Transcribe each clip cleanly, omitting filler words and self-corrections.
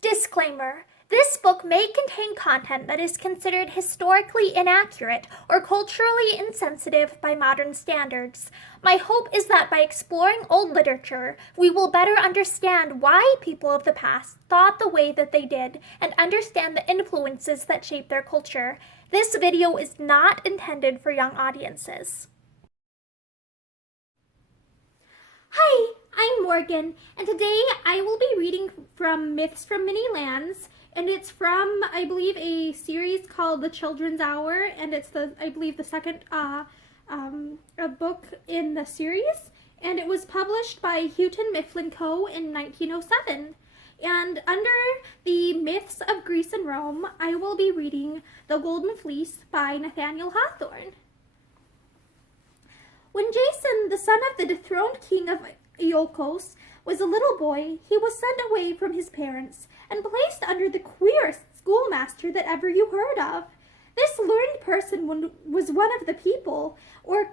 Disclaimer. This book may contain content that is considered historically inaccurate or culturally insensitive by modern standards. My hope is that by exploring old literature, we will better understand why people of the past thought the way that they did and understand the influences that shape their culture. This video is not intended for young audiences. Hi, I'm Morgan, and today I will be reading from Myths from Many Lands, and it's from, I believe, a series called The Children's Hour, and it's the second book in the series, and it was published by Houghton Mifflin Co. in 1907. And under the Myths of Greece and Rome, I will be reading The Golden Fleece by Nathaniel Hawthorne. When Jason, the son of the dethroned king of Iolcos, was a little boy, he was sent away from his parents and placed under the queerest schoolmaster that ever you heard of. This learned person was one of the people, or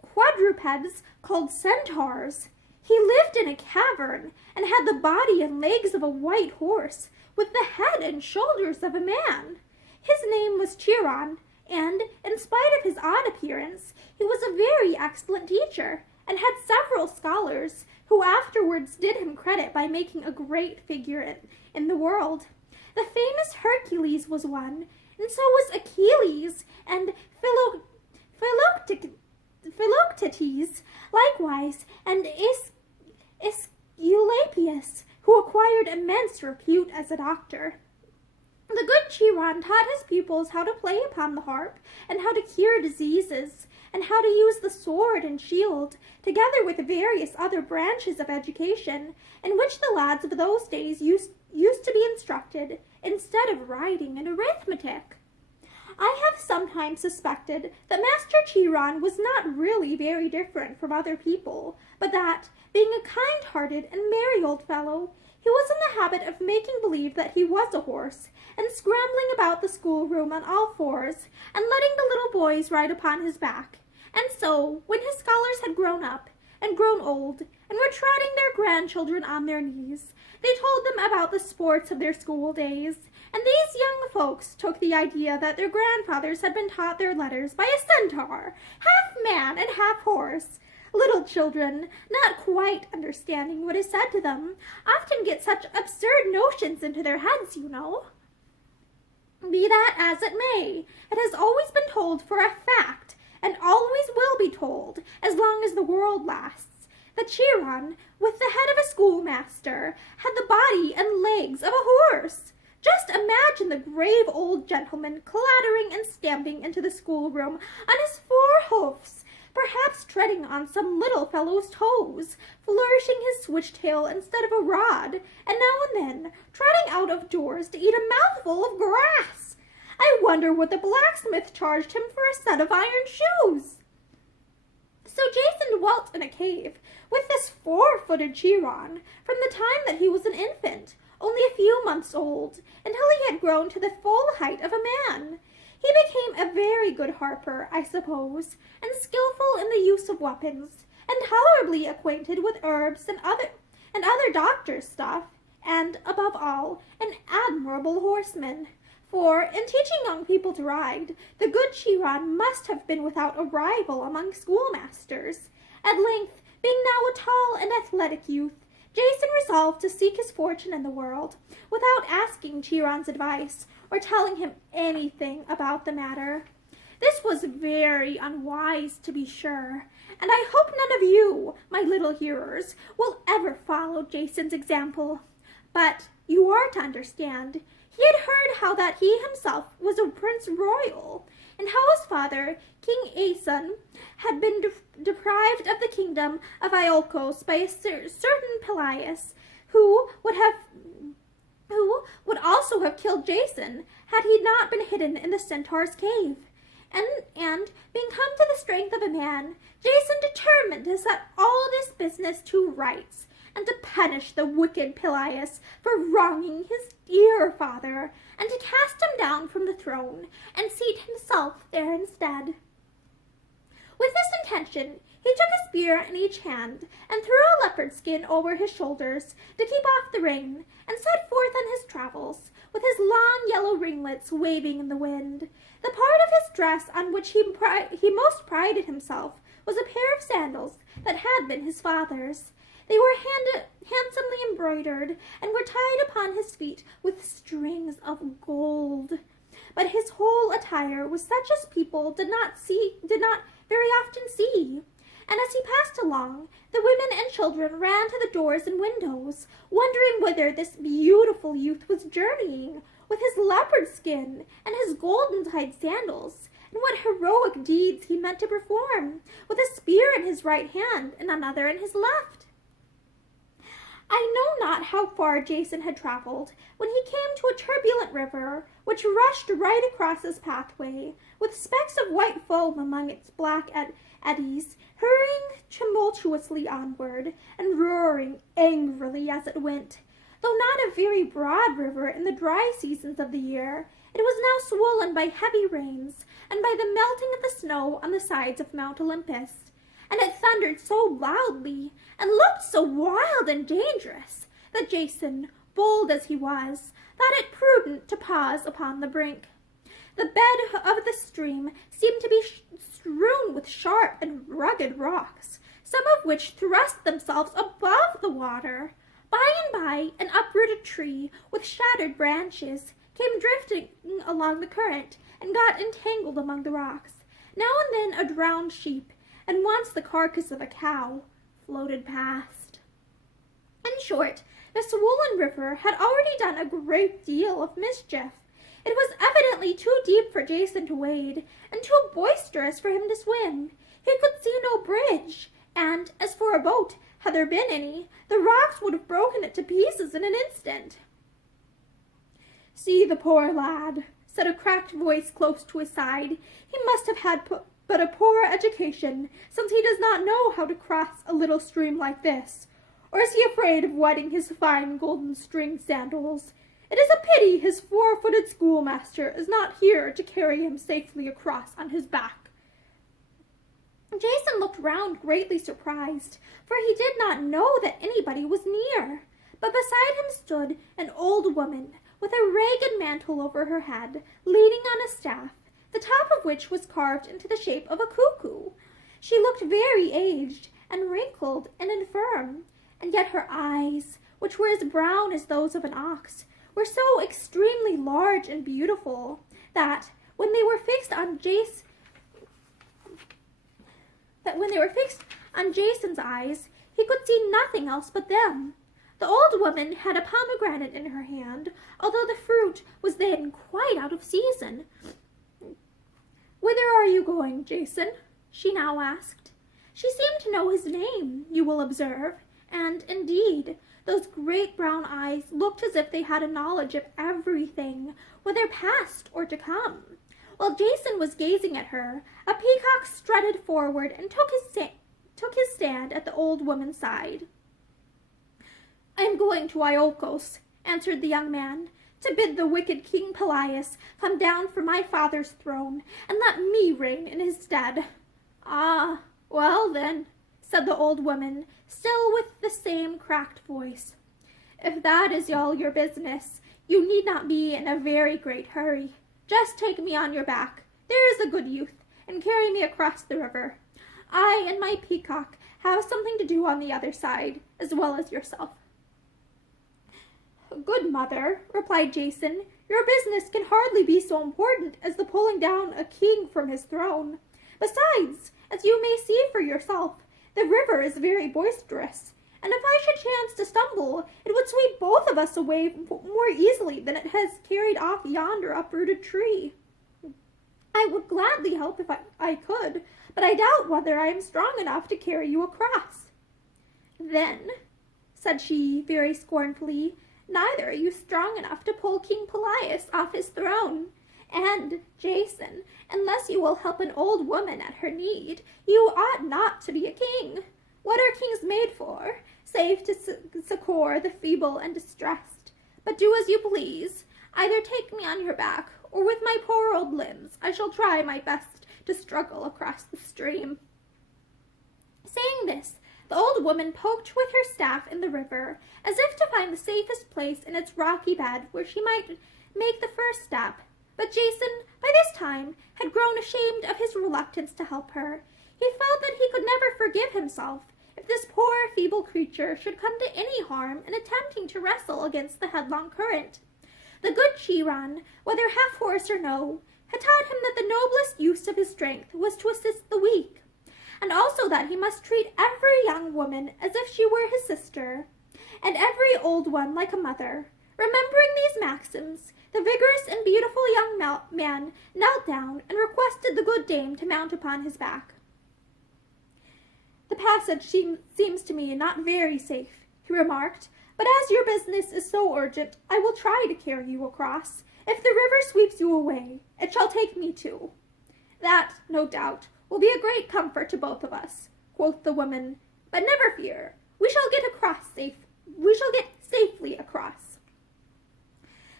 quadrupeds, called centaurs. He lived in a cavern and had the body and legs of a white horse, with the head and shoulders of a man. His name was Chiron, and, in spite of his odd appearance, he was a very excellent teacher, and had several scholars, who afterwards did him credit by making a great figure in the world. The famous Hercules was one, and so was Achilles, and Philoctetes likewise, and Aesculapius, who acquired immense repute as a doctor. The good Chiron taught his pupils how to play upon the harp, and how to cure diseases, and how to use the sword and shield, together with various other branches of education, in which the lads of those days used to be instructed, instead of writing and arithmetic. I have sometimes suspected that Master Chiron was not really very different from other people, but that, being a kind-hearted and merry old fellow, he was in the habit of making believe that he was a horse, and scrambling about the schoolroom on all fours, and letting the little boys ride upon his back. And so, when his scholars had grown up, and grown old, and were trotting their grandchildren on their knees, they told them about the sports of their school days, and these young folks took the idea that their grandfathers had been taught their letters by a centaur, half man and half horse. Little children, not quite understanding what is said to them, often get such absurd notions into their heads, you know. Be that as it may, it has always been told for a fact, and always will be told, as long as the world lasts, that Chiron, with the head of a schoolmaster, had the body and legs of a horse. Just imagine the grave old gentleman clattering and stamping into the schoolroom on his four hoofs, perhaps treading on some little fellow's toes, flourishing his switch-tail instead of a rod, and now and then trotting out of doors to eat a mouthful of grass. I wonder what the blacksmith charged him for a set of iron shoes. So Jason dwelt in a cave with this four-footed Chiron from the time that he was an infant, only a few months old, until he had grown to the full height of a man. He became a very good harper, I suppose, and skillful in the use of weapons, and tolerably acquainted with herbs and other doctor's stuff, and, above all, an admirable horseman. For, in teaching young people to ride, the good Chiron must have been without a rival among schoolmasters. At length, being now a tall and athletic youth, Jason resolved to seek his fortune in the world, without asking Chiron's advice, or telling him anything about the matter. This was very unwise, to be sure, and I hope none of you, my little hearers, will ever follow Jason's example. But you are to understand, he had heard how that he himself was a prince royal, and how his father, King Aeson, had been deprived of the kingdom of Iolcos by a certain Pelias, who would also have killed Jason had he not been hidden in the centaur's cave. And being come to the strength of a man, Jason determined to set all this business to rights, and to punish the wicked Pelias for wronging his dear father, and to cast him down from the throne, and seat himself there instead. With this intention, He took a spear in each hand and threw a leopard skin over his shoulders to keep off the rain, and set forth on his travels, with his long yellow ringlets waving in the wind. The part of his dress on which he most prided himself was a pair of sandals that had been his father's. They were handsomely embroidered, and were tied upon his feet with strings of gold. But his whole attire was such as people did not very often see. And as he passed along, the women and children ran to the doors and windows, wondering whither this beautiful youth was journeying, with his leopard skin and his golden-tied sandals, and what heroic deeds he meant to perform, with a spear in his right hand and another in his left. I know not how far Jason had traveled when he came to a turbulent river, which rushed right across his pathway, with specks of white foam among its black eddies, hurrying tumultuously onward, and roaring angrily as it went. Though not a very broad river in the dry seasons of the year, it was now swollen by heavy rains, and by the melting of the snow on the sides of Mount Olympus. And it thundered so loudly, and looked so wild and dangerous, that Jason, bold as he was, thought it prudent to pause upon the brink. The bed of the stream seemed to be strewn with sharp and rugged rocks, some of which thrust themselves above the water. By and by, an uprooted tree with shattered branches came drifting along the current, and got entangled among the rocks. Now and then a drowned sheep, and once the carcass of a cow, floated past. In short, the swollen river had already done a great deal of mischief. It was evidently too deep for Jason to wade, and too boisterous for him to swim. He could see no bridge, and, as for a boat, had there been any, the rocks would have broken it to pieces in an instant. "See the poor lad," said a cracked voice close to his side. "He must have had but a poor education, since he does not know how to cross a little stream like this. Or is he afraid of wetting his fine golden string sandals? It is a pity his 4-footed schoolmaster is not here to carry him safely across on his back." Jason looked round greatly surprised, for he did not know that anybody was near. But beside him stood an old woman, with a ragged mantle over her head, leaning on a staff, the top of which was carved into the shape of a cuckoo. She looked very aged, and wrinkled, and infirm, and yet her eyes, which were as brown as those of an ox, were so extremely large and beautiful, that, when they were fixed on Jason's eyes, he could see nothing else but them. The old woman had a pomegranate in her hand, although the fruit was then quite out of season. "Whither are you going, Jason?" she now asked. She seemed to know his name, you will observe, and, indeed, those great brown eyes looked as if they had a knowledge of everything, whether past or to come. While Jason was gazing at her, a peacock strutted forward and took his stand at the old woman's side. "I am going to Iolcos," answered the young man, "to bid the wicked King Pelias come down from my father's throne, and let me reign in his stead." "Ah, well then," said the old woman, still with the same cracked voice, "if that is all your business, you need not be in a very great hurry. Just take me on your back, there is a good youth, and carry me across the river. I and my peacock have something to do on the other side, as well as yourself." "Good mother," replied Jason, "your business can hardly be so important as the pulling down a king from his throne. Besides, as you may see for yourself, the river is very boisterous, and if I should chance to stumble, it would sweep both of us away more easily than it has carried off yonder uprooted tree. I would gladly help if I could, but I doubt whether I am strong enough to carry you across." "Then," said she very scornfully, "neither are you strong enough to pull King Pelias off his throne. And, Jason, unless you will help an old woman at her need, you ought not to be a king. What are kings made for, save to succor the feeble and distressed? But do as you please. Either take me on your back, or with my poor old limbs I shall try my best to struggle across the stream." Saying this, the old woman poked with her staff in the river, as if to find the safest place in its rocky bed where she might make the first step. But Jason, by this time, had grown ashamed of his reluctance to help her. He felt that he could never forgive himself if this poor, feeble creature should come to any harm in attempting to wrestle against the headlong current. The good Chiron, whether half-horse or no, had taught him that the noblest use of his strength was to assist the weak, and also that he must treat every young woman as if she were his sister, and every old one like a mother. Remembering these maxims, the vigorous and beautiful young man knelt down and requested the good dame to mount upon his back. "The passage seems to me not very safe," he remarked, "but as your business is so urgent, I will try to carry you across. If the river sweeps you away, it shall take me too." "That, no doubt, will be a great comfort to both of us," quoth the woman, "but never fear, we shall get safely across."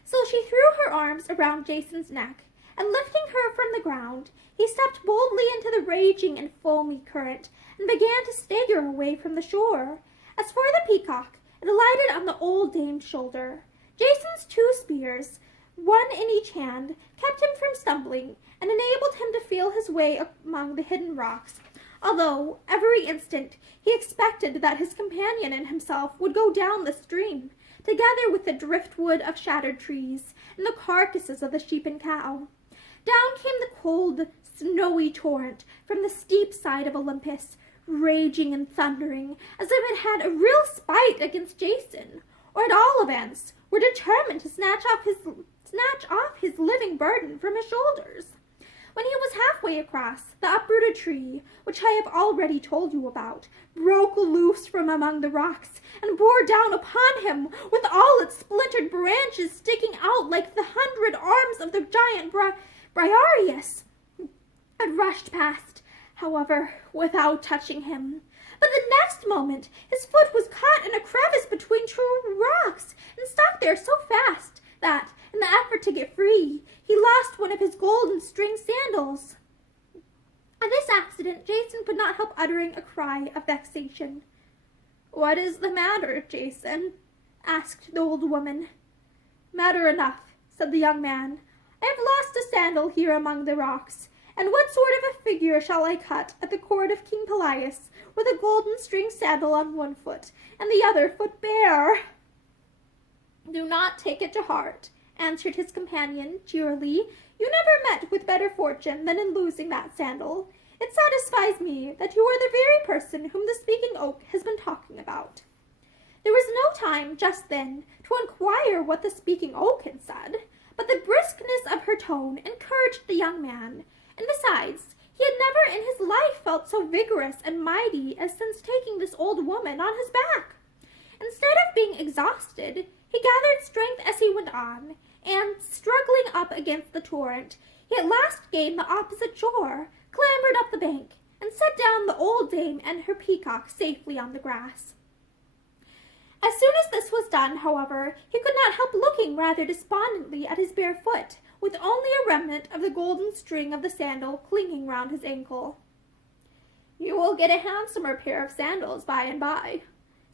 So she threw her arms around Jason's neck, and lifting her from the ground, he stepped boldly into the raging and foamy current, and began to stagger away from the shore. As for the peacock, it alighted on the old dame's shoulder. Jason's 2 spears, one in each hand, kept him from stumbling, and enabled him to feel his way among the hidden rocks, although every instant he expected that his companion and himself would go down the stream, together with the driftwood of shattered trees and the carcasses of the sheep and cow. Down came the cold, snowy torrent from the steep side of Olympus, raging and thundering, as if it had a real spite against Jason, or at all events were determined to snatch off his living burden from his shoulders. When he was halfway across, the uprooted tree, which I have already told you about, broke loose from among the rocks and bore down upon him with all its splintered branches sticking out like the 100 arms of the giant Briareus. It rushed past, however, without touching him. But the next moment his foot was caught in a crevice between 2 rocks and stuck there so fast that, in the effort to get free, he lost one of his golden string sandals. At this accident, Jason could not help uttering a cry of vexation. "What is the matter, Jason?" asked the old woman. "Matter enough," said the young man. "I have lost a sandal here among the rocks, and what sort of a figure shall I cut at the court of King Pelias with a golden string sandal on one foot and the other foot bare?" "Do not take it to heart," answered his companion cheerily. "You never met with better fortune than in losing that sandal. It satisfies me that you are the very person whom the speaking oak has been talking about." There was no time just then to inquire what the speaking oak had said, but the briskness of her tone encouraged the young man, and besides, he had never in his life felt so vigorous and mighty as since taking this old woman on his back. Instead of being exhausted, he gathered strength as he went on, and, struggling up against the torrent, he at last gained the opposite shore, clambered up the bank, and set down the old dame and her peacock safely on the grass. As soon as this was done, however, he could not help looking rather despondently at his bare foot, with only a remnant of the golden string of the sandal clinging round his ankle. "You will get a handsomer pair of sandals by and by,"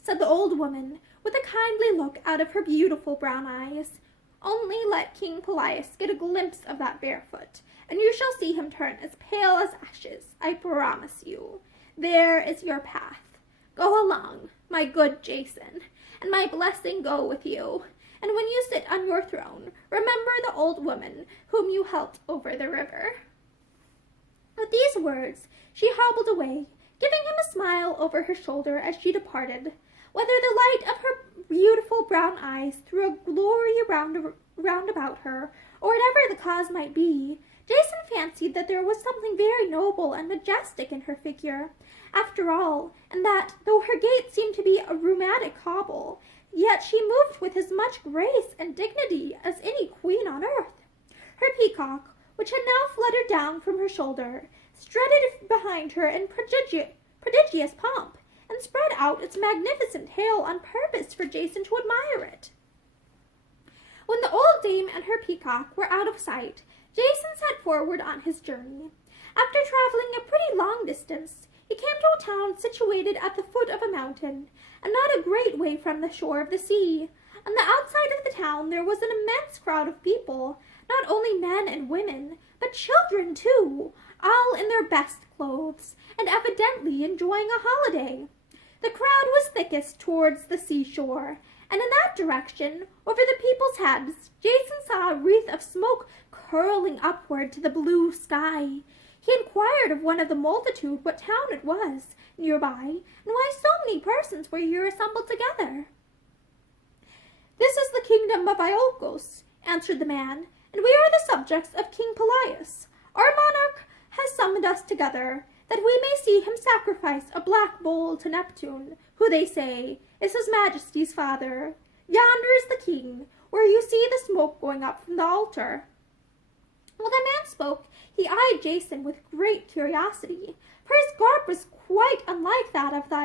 said the old woman, with a kindly look out of her beautiful brown eyes. "Only let King Pelias get a glimpse of that bare foot, and you shall see him turn as pale as ashes, I promise you. There is your path. Go along, my good Jason, and my blessing go with you. And when you sit on your throne, remember the old woman whom you helped over the river." With these words, she hobbled away, giving him a smile over her shoulder as she departed. Whether the light of her beautiful brown eyes threw a glory round about her, or whatever the cause might be, Jason fancied that there was something very noble and majestic in her figure, after all, and that, though her gait seemed to be a rheumatic hobble, yet she moved with as much grace and dignity as any queen on earth. Her peacock, which had now fluttered down from her shoulder, strutted behind her in prodigious pomp, and spread out its magnificent tail on purpose for Jason to admire it. When the old dame and her peacock were out of sight, Jason set forward on his journey. After traveling a pretty long distance, He came to a town situated at the foot of a mountain, and not a great way from the shore of the sea. On the outside of the town there was an immense crowd of people, not only men and women, but children too, all in their best clothes, and evidently enjoying a holiday. The crowd was thickest towards the seashore, and in that direction, over the people's heads, Jason saw a wreath of smoke curling upward to the blue sky. He inquired of one of the multitude what town it was nearby, and why so many persons were here assembled together. "This is the kingdom of Iolcos," answered the man, "and we are the subjects of King Pelias. Our monarch has summoned us together, that we may see him sacrifice a black bull to Neptune, who, they say, is his majesty's father. Yonder is the king, where you see the smoke going up from the altar." While the man spoke, he eyed Jason with great curiosity, for his garb was quite unlike that of the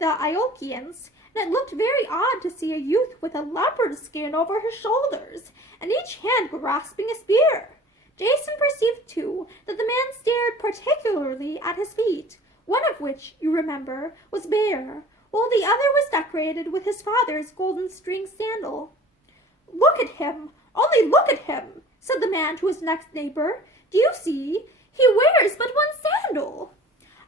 Iolcians, and it looked very odd to see a youth with a leopard skin over his shoulders, and each hand grasping a spear. Jason perceived, too, that the man stared particularly at his feet, one of which, you remember, was bare, while the other was decorated with his father's golden string sandal. "Look at him! Only look at him!" said the man to his next neighbor. "Do you see? He wears but one sandal."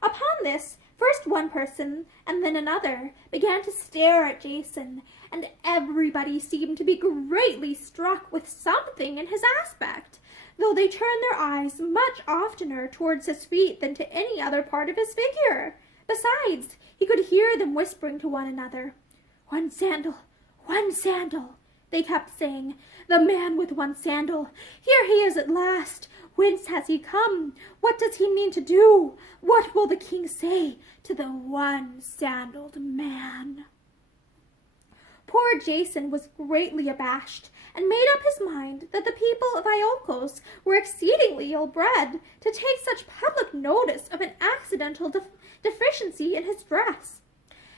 Upon this, first one person and then another began to stare at Jason, and everybody seemed to be greatly struck with something in his aspect, though they turned their eyes much oftener towards his feet than to any other part of his figure. Besides, he could hear them whispering to one another. "One sandal, they kept saying. "The man with one sandal. Here he is at last. Whence has he come? What does he mean to do? What will the king say to the one-sandaled man?" Poor Jason was greatly abashed, and made up his mind that the people of Iolcos were exceedingly ill-bred to take such public notice of an accidental deficiency in his dress.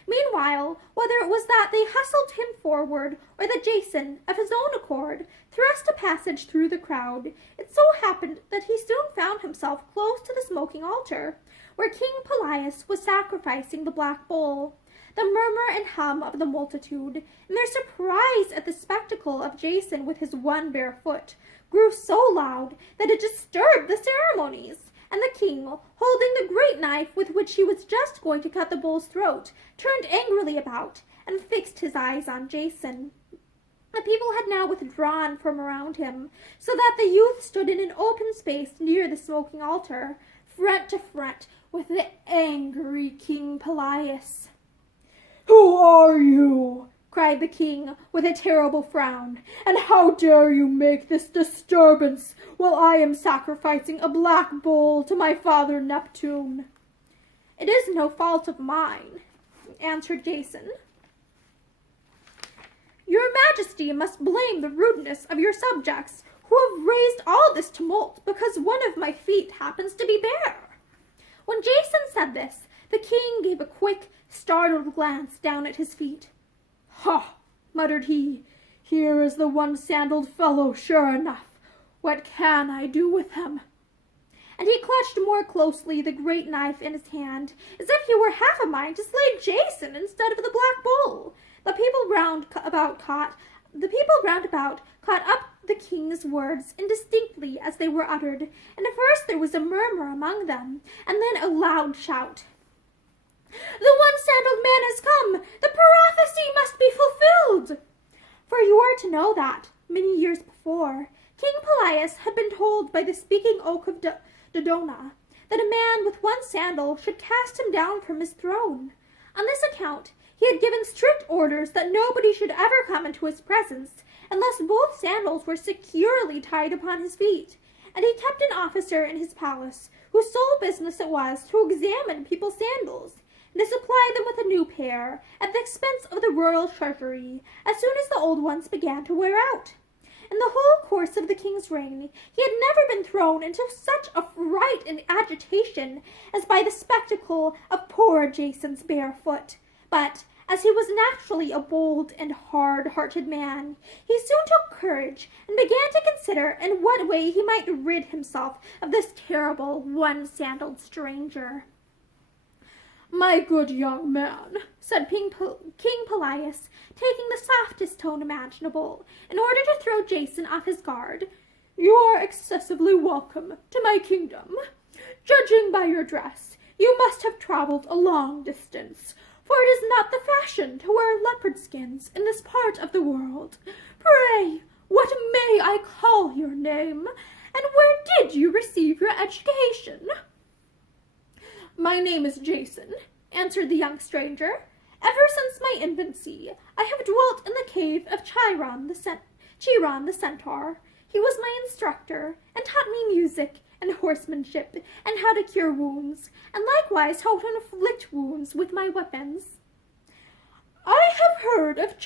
Meanwhile, whether it was that they hustled him forward, or that Jason, of his own accord, thrust a passage through the crowd, it so happened that he soon found himself close to the smoking altar, where King Pelias was sacrificing the black bull. The murmur and hum of the multitude, and their surprise at the spectacle of Jason with his one bare foot, grew so loud that it disturbed the ceremonies, and the king, holding the great knife with which he was just going to cut the bull's throat, turned angrily about and fixed his eyes on Jason. The people had now withdrawn from around him, so that the youth stood in an open space near the smoking altar, front to front with the angry King Pelias. "Who are you?" cried the king with a terrible frown, "and how dare you make this disturbance while I am sacrificing a black bull to my father Neptune?" "It is no fault of mine," answered Jason. "Your Majesty must blame the rudeness of your subjects, who have raised all this tumult because one of my feet happens to be bare." When Jason said this, the king gave a quick, startled glance down at his feet. "Ha!" muttered he, "here is the one-sandaled fellow, sure enough. What can I do with him?" And he clutched more closely the great knife in his hand, as if he were half a mind to slay Jason instead of the black bull. The people round about caught up the king's words indistinctly as they were uttered, and at first there was a murmur among them, and then a loud shout. "The one-sandaled man has come! The prophecy must be fulfilled!" For you are to know that, many years before, King Pelias had been told by the speaking oak of Dodona that a man with one sandal should cast him down from his throne. On this account, he had given strict orders that nobody should ever come into his presence unless both sandals were securely tied upon his feet, and he kept an officer in his palace whose sole business it was to examine people's sandals and to supply them with a new pair at the expense of the royal treasury as soon as the old ones began to wear out. In the whole course of the king's reign, he had never been thrown into such a fright and agitation as by the spectacle of poor Jason's bare foot. But, as he was naturally a bold and hard-hearted man, he soon took courage and began to consider in what way he might rid himself of this terrible one-sandaled stranger. My good young man, said King Pelias, taking the softest tone imaginable, in order to throw Jason off his guard, you are excessively welcome to my kingdom. Judging by your dress, you must have traveled a long distance, for it is not the fashion to wear leopard skins in this part of the world. Pray, what may I call your name, and where did you receive your education? My name is Jason, answered the young stranger. Ever since my infancy, I have dwelt in the cave of Chiron the centaur. He was my instructor, and taught me music and horsemanship, and how to cure wounds, and likewise how to inflict wounds with my weapons. I have heard of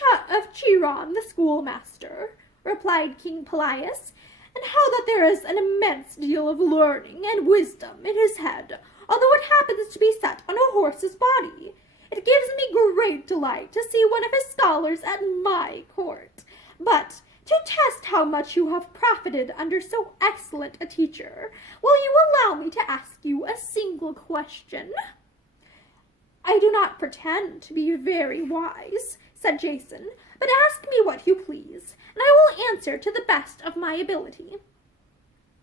Chiron the schoolmaster, replied King Pelias, and how that there is an immense deal of learning and wisdom in his head, although it happens to be set on a horse's body. It gives me great delight to see one of his scholars at my court. But to test how much you have profited under so excellent a teacher, will you allow me to ask you a single question? I do not pretend to be very wise, said Jason, but ask me what you please, and I will answer to the best of my ability.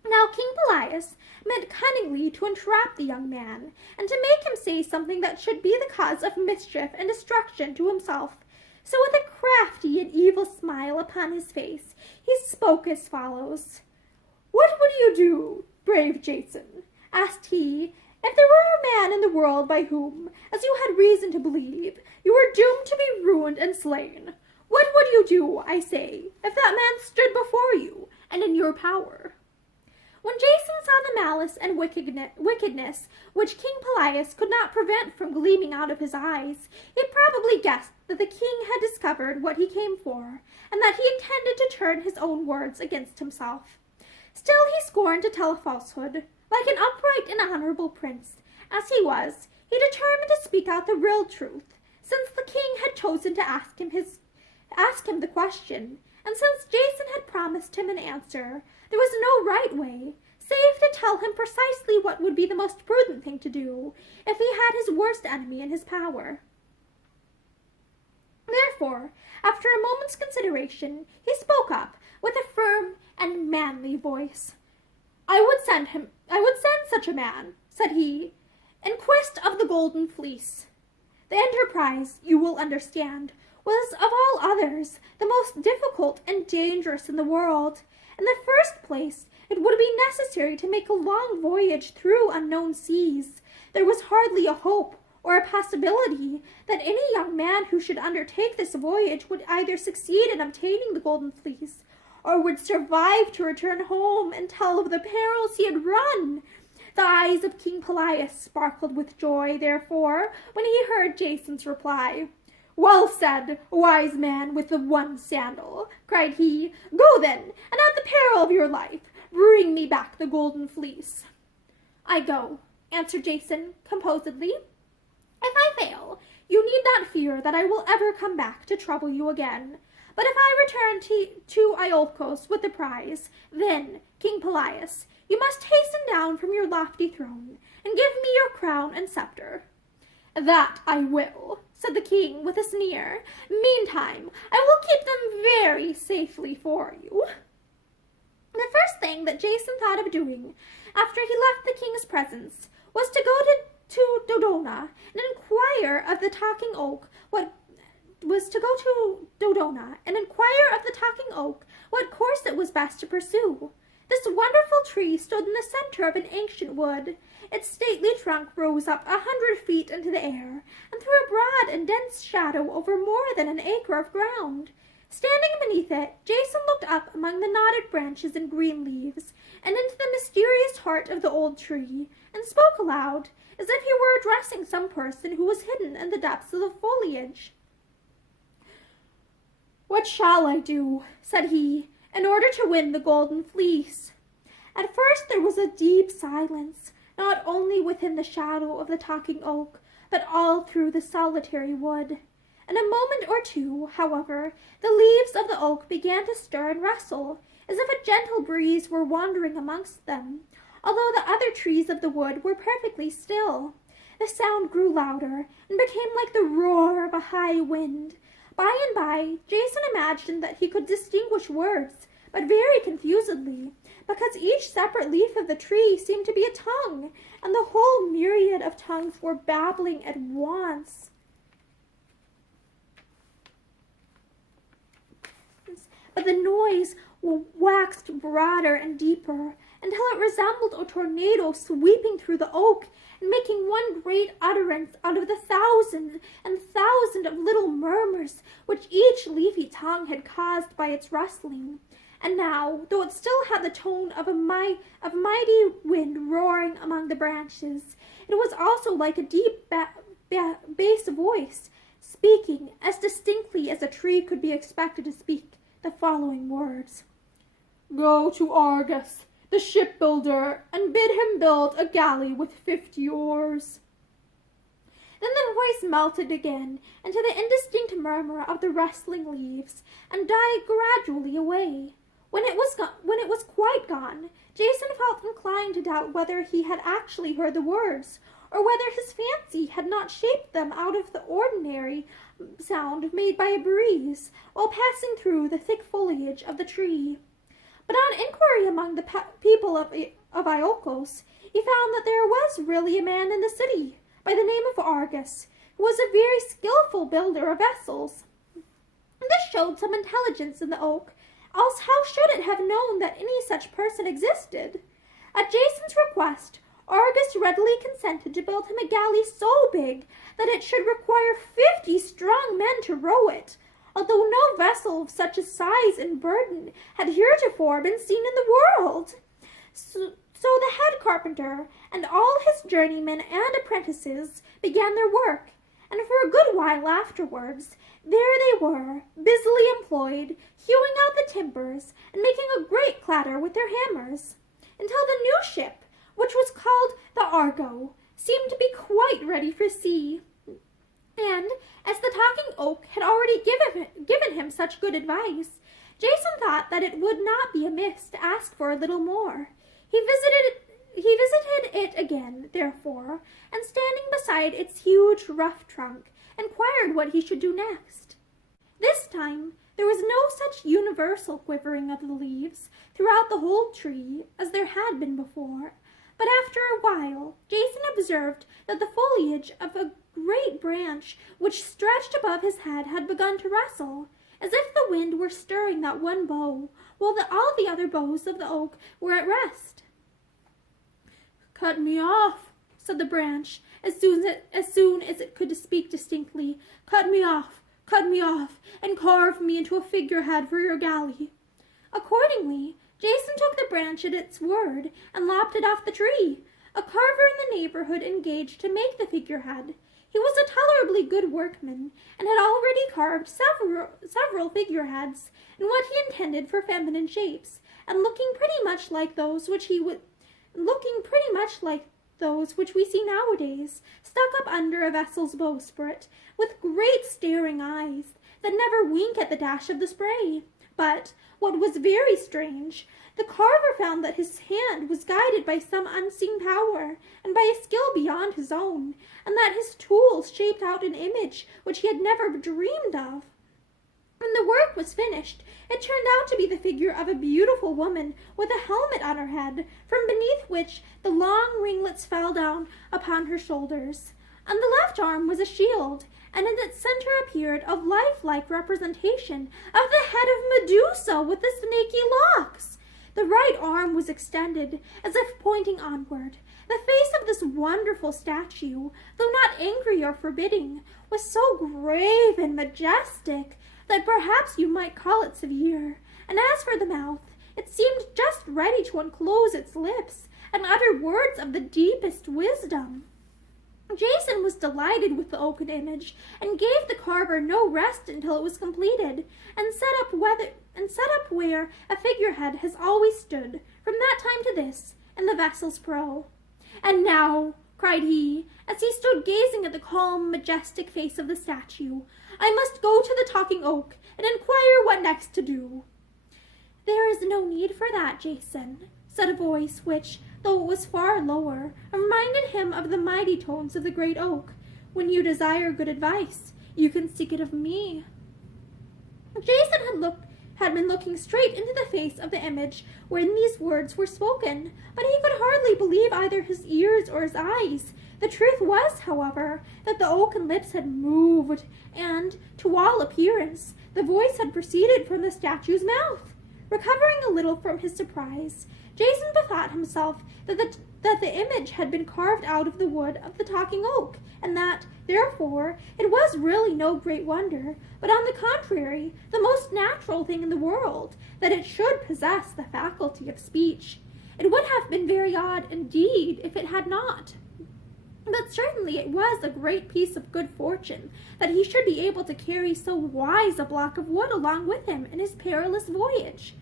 Now King Pelias meant cunningly to entrap the young man, and to make him say something that should be the cause of mischief and destruction to himself. So with a crafty and evil smile upon his face, he spoke as follows. What would you do, brave Jason, asked he, if there were a man in the world by whom, as you had reason to believe, you were doomed to be ruined and slain? What would you do, I say, if that man stood before you, and in your power? When Jason saw the malice and wickedness which King Pelias could not prevent from gleaming out of his eyes, he probably guessed that the king had discovered what he came for, and that he intended to turn his own words against himself. Still he scorned to tell a falsehood. Like an upright and honorable prince, as he was, he determined to speak out the real truth, since the king had chosen to ask him the question, and since Jason had promised him an answer, there was no right way, save to tell him precisely what would be the most prudent thing to do, if he had his worst enemy in his power. Therefore, after a moment's consideration, he spoke up with a firm and manly voice. I would send such a man, said he, in quest of the Golden Fleece. The enterprise, you will understand, was of all others the most difficult and dangerous in the world. In the first place, it would be necessary to make a long voyage through unknown seas. There was hardly a hope or a possibility that any young man who should undertake this voyage would either succeed in obtaining the Golden Fleece, or would survive to return home and tell of the perils he had run. The eyes of King Pelias sparkled with joy, therefore, when he heard Jason's reply. Well said, wise man with the one sandal, cried he. Go then, and at the peril of your life, bring me back the Golden Fleece. I go, answered Jason composedly. If I fail, you need not fear that I will ever come back to trouble you again. But if I return to Iolcos with the prize, then, King Pelias, you must hasten down from your lofty throne, and give me your crown and scepter. That I will, said the king with a sneer. Meantime, I will keep them very safely for you. The first thing that Jason thought of doing after he left the king's presence was to go to Dodona and inquire of the talking oak what course it was best to pursue. This wonderful tree stood in the center of an ancient wood. Its stately trunk rose up 100 feet into the air, and threw a broad and dense shadow over more than an acre of ground. Standing beneath it, Jason looked up among the knotted branches and green leaves, and into the mysterious heart of the old tree, and spoke aloud, as if he were addressing some person who was hidden in the depths of the foliage. What shall I do, said he, in order to win the Golden Fleece? At first there was a deep silence, not only within the shadow of the talking oak, but all through the solitary wood. In a moment or two, however, the leaves of the oak began to stir and rustle, as if a gentle breeze were wandering amongst them, although the other trees of the wood were perfectly still. The sound grew louder and became like the roar of a high wind. By and by, Jason imagined that he could distinguish words, but very confusedly, because each separate leaf of the tree seemed to be a tongue, and the whole myriad of tongues were babbling at once. But the noise waxed broader and deeper, until it resembled a tornado sweeping through the oak and making one great utterance out of the thousand and thousand of little murmurs which each leafy tongue had caused by its rustling. And now, though it still had the tone of mighty wind roaring among the branches, it was also like a deep bass voice, speaking as distinctly as a tree could be expected to speak the following words: "Go to Argus, the shipbuilder, and bid him build a galley with 50 oars." Then the voice melted again into the indistinct murmur of the rustling leaves, and died gradually away. When it was quite gone, Jason felt inclined to doubt whether he had actually heard the words, or whether his fancy had not shaped them out of the ordinary sound made by a breeze while passing through the thick foliage of the tree. But on inquiry among the people of Iolcos, he found that there was really a man in the city by the name of Argus, who was a very skillful builder of vessels. This showed some intelligence in the oak, else how should it have known that any such person existed? At Jason's request, Argus readily consented to build him a galley so big that it should require 50 strong men to row it, although no vessel of such a size and burden had heretofore been seen in the world. So the head carpenter and all his journeymen and apprentices began their work, and for a good while afterwards there they were, busily employed, hewing out the timbers and making a great clatter with their hammers, until the new ship, which was called the Argo, seemed to be quite ready for sea. And, as the talking oak had already given him such good advice, Jason thought that it would not be amiss to ask for a little more. He visited it again, therefore, and standing beside its huge, rough trunk, inquired what he should do next. This time, there was no such universal quivering of the leaves throughout the whole tree as there had been before, but after a while, Jason observed that the foliage of a great branch which stretched above his head had begun to rustle, as if the wind were stirring that one bough, while all the other boughs of the oak were at rest. "Cut me off," said the branch, as soon as it could speak distinctly. Cut me off, and carve me into a figurehead for your galley." Accordingly, Jason took the branch at its word and lopped it off the tree. A carver in the neighborhood engaged to make the figurehead. He was a tolerably good workman, and had already carved several figureheads in what he intended for feminine shapes, and looking pretty much like those which we see nowadays, stuck up under a vessel's bowsprit, with great staring eyes that never wink at the dash of the spray. But, what was very strange, the carver found that his hand was guided by some unseen power, and by a skill beyond his own, and that his tools shaped out an image which he had never dreamed of. When the work was finished, it turned out to be the figure of a beautiful woman with a helmet on her head, from beneath which the long ringlets fell down upon her shoulders. On the left arm was a shield, and in its center appeared a lifelike representation of the head of Medusa with the snaky locks. The right arm was extended, as if pointing onward. The face of this wonderful statue, though not angry or forbidding, was so grave and majestic that perhaps you might call it severe, and as for the mouth, it seemed just ready to unclose its lips and utter words of the deepest wisdom. Jason was delighted with the oaken image, and gave the carver no rest until it was completed, and set up where a figurehead has always stood, from that time to this, in the vessel's prow. "And now," cried he, as he stood gazing at the calm, majestic face of the statue, "I must go to the talking oak, and inquire what next to do." "There is no need for that, Jason," said a voice which, though it was far lower, and reminded him of the mighty tones of the great oak. "When you desire good advice, you can seek it of me." Jason had been looking straight into the face of the image wherein these words were spoken, but he could hardly believe either his ears or his eyes. The truth was, however, that the oaken lips had moved, and, to all appearance, the voice had proceeded from the statue's mouth. Recovering a little from his surprise, Jason bethought himself that the image had been carved out of the wood of the talking oak, and that, therefore, it was really no great wonder, but on the contrary, the most natural thing in the world, that it should possess the faculty of speech. It would have been very odd, indeed, if it had not. But certainly it was a great piece of good fortune that he should be able to carry so wise a block of wood along with him in his perilous voyage.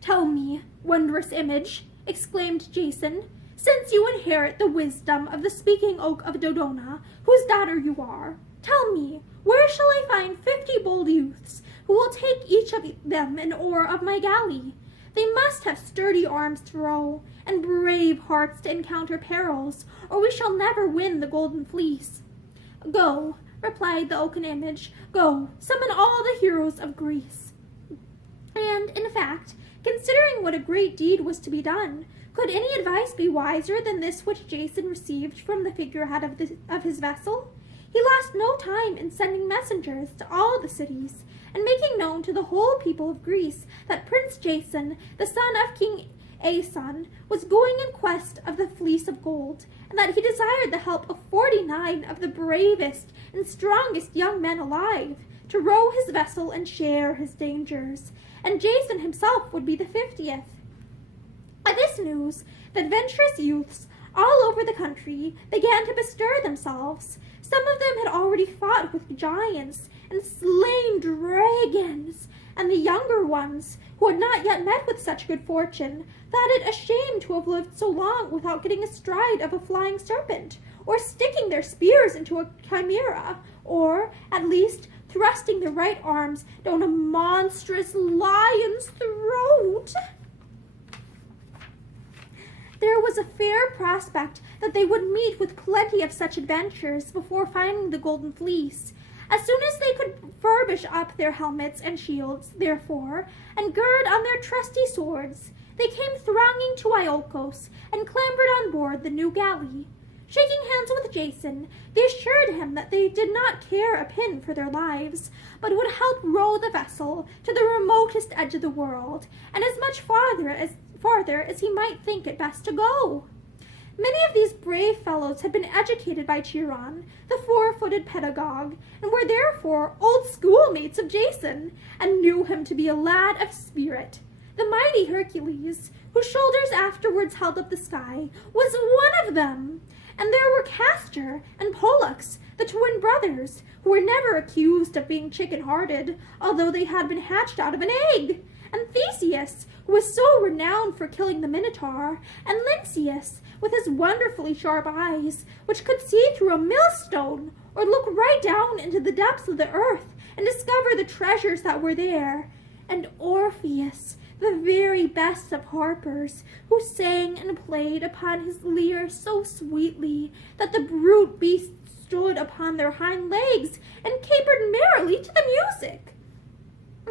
"Tell me, wondrous image," exclaimed Jason, "since you inherit the wisdom of the speaking oak of Dodona, whose daughter you are, tell me, where shall I find 50 bold youths who will take each of them an oar of my galley? They must have sturdy arms to row, and brave hearts to encounter perils, or we shall never win the Golden Fleece." "Go," replied the oaken image, "go, summon all the heroes of Greece." And, in fact, considering what a great deed was to be done, could any advice be wiser than this which Jason received from the figurehead of his vessel? He lost no time in sending messengers to all the cities, and making known to the whole people of Greece that Prince Jason, the son of King Aeson, was going in quest of the Fleece of Gold, and that he desired the help of 49 of the bravest and strongest young men alive, to row his vessel and share his dangers, and Jason himself would be the 50th. At this news, the adventurous youths all over the country began to bestir themselves. Some of them had already fought with giants and slain dragons, and the younger ones, who had not yet met with such good fortune, thought it a shame to have lived so long without getting astride of a flying serpent, or sticking their spears into a chimera, or, at least, thrusting their right arms down a monstrous lion's throat. There was a fair prospect that they would meet with plenty of such adventures before finding the Golden Fleece. As soon as they could furbish up their helmets and shields, therefore, and gird on their trusty swords, they came thronging to Iolcos and clambered on board the new galley. Shaking hands with Jason, they assured him that they did not care a pin for their lives, but would help row the vessel to the remotest edge of the world, and as much farther as he might think it best to go. Many of these brave fellows had been educated by Chiron, the four-footed pedagogue, and were therefore old schoolmates of Jason, and knew him to be a lad of spirit. The mighty Hercules, whose shoulders afterwards held up the sky, was one of them, and there were Castor and Pollux, the twin brothers, who were never accused of being chicken-hearted, although they had been hatched out of an egg, and Theseus, who was so renowned for killing the Minotaur, and Lynceus, with his wonderfully sharp eyes, which could see through a millstone, or look right down into the depths of the earth, and discover the treasures that were there, and Orpheus, the very best of harpers, who sang and played upon his lyre so sweetly that the brute beasts stood upon their hind legs and capered merrily to the music.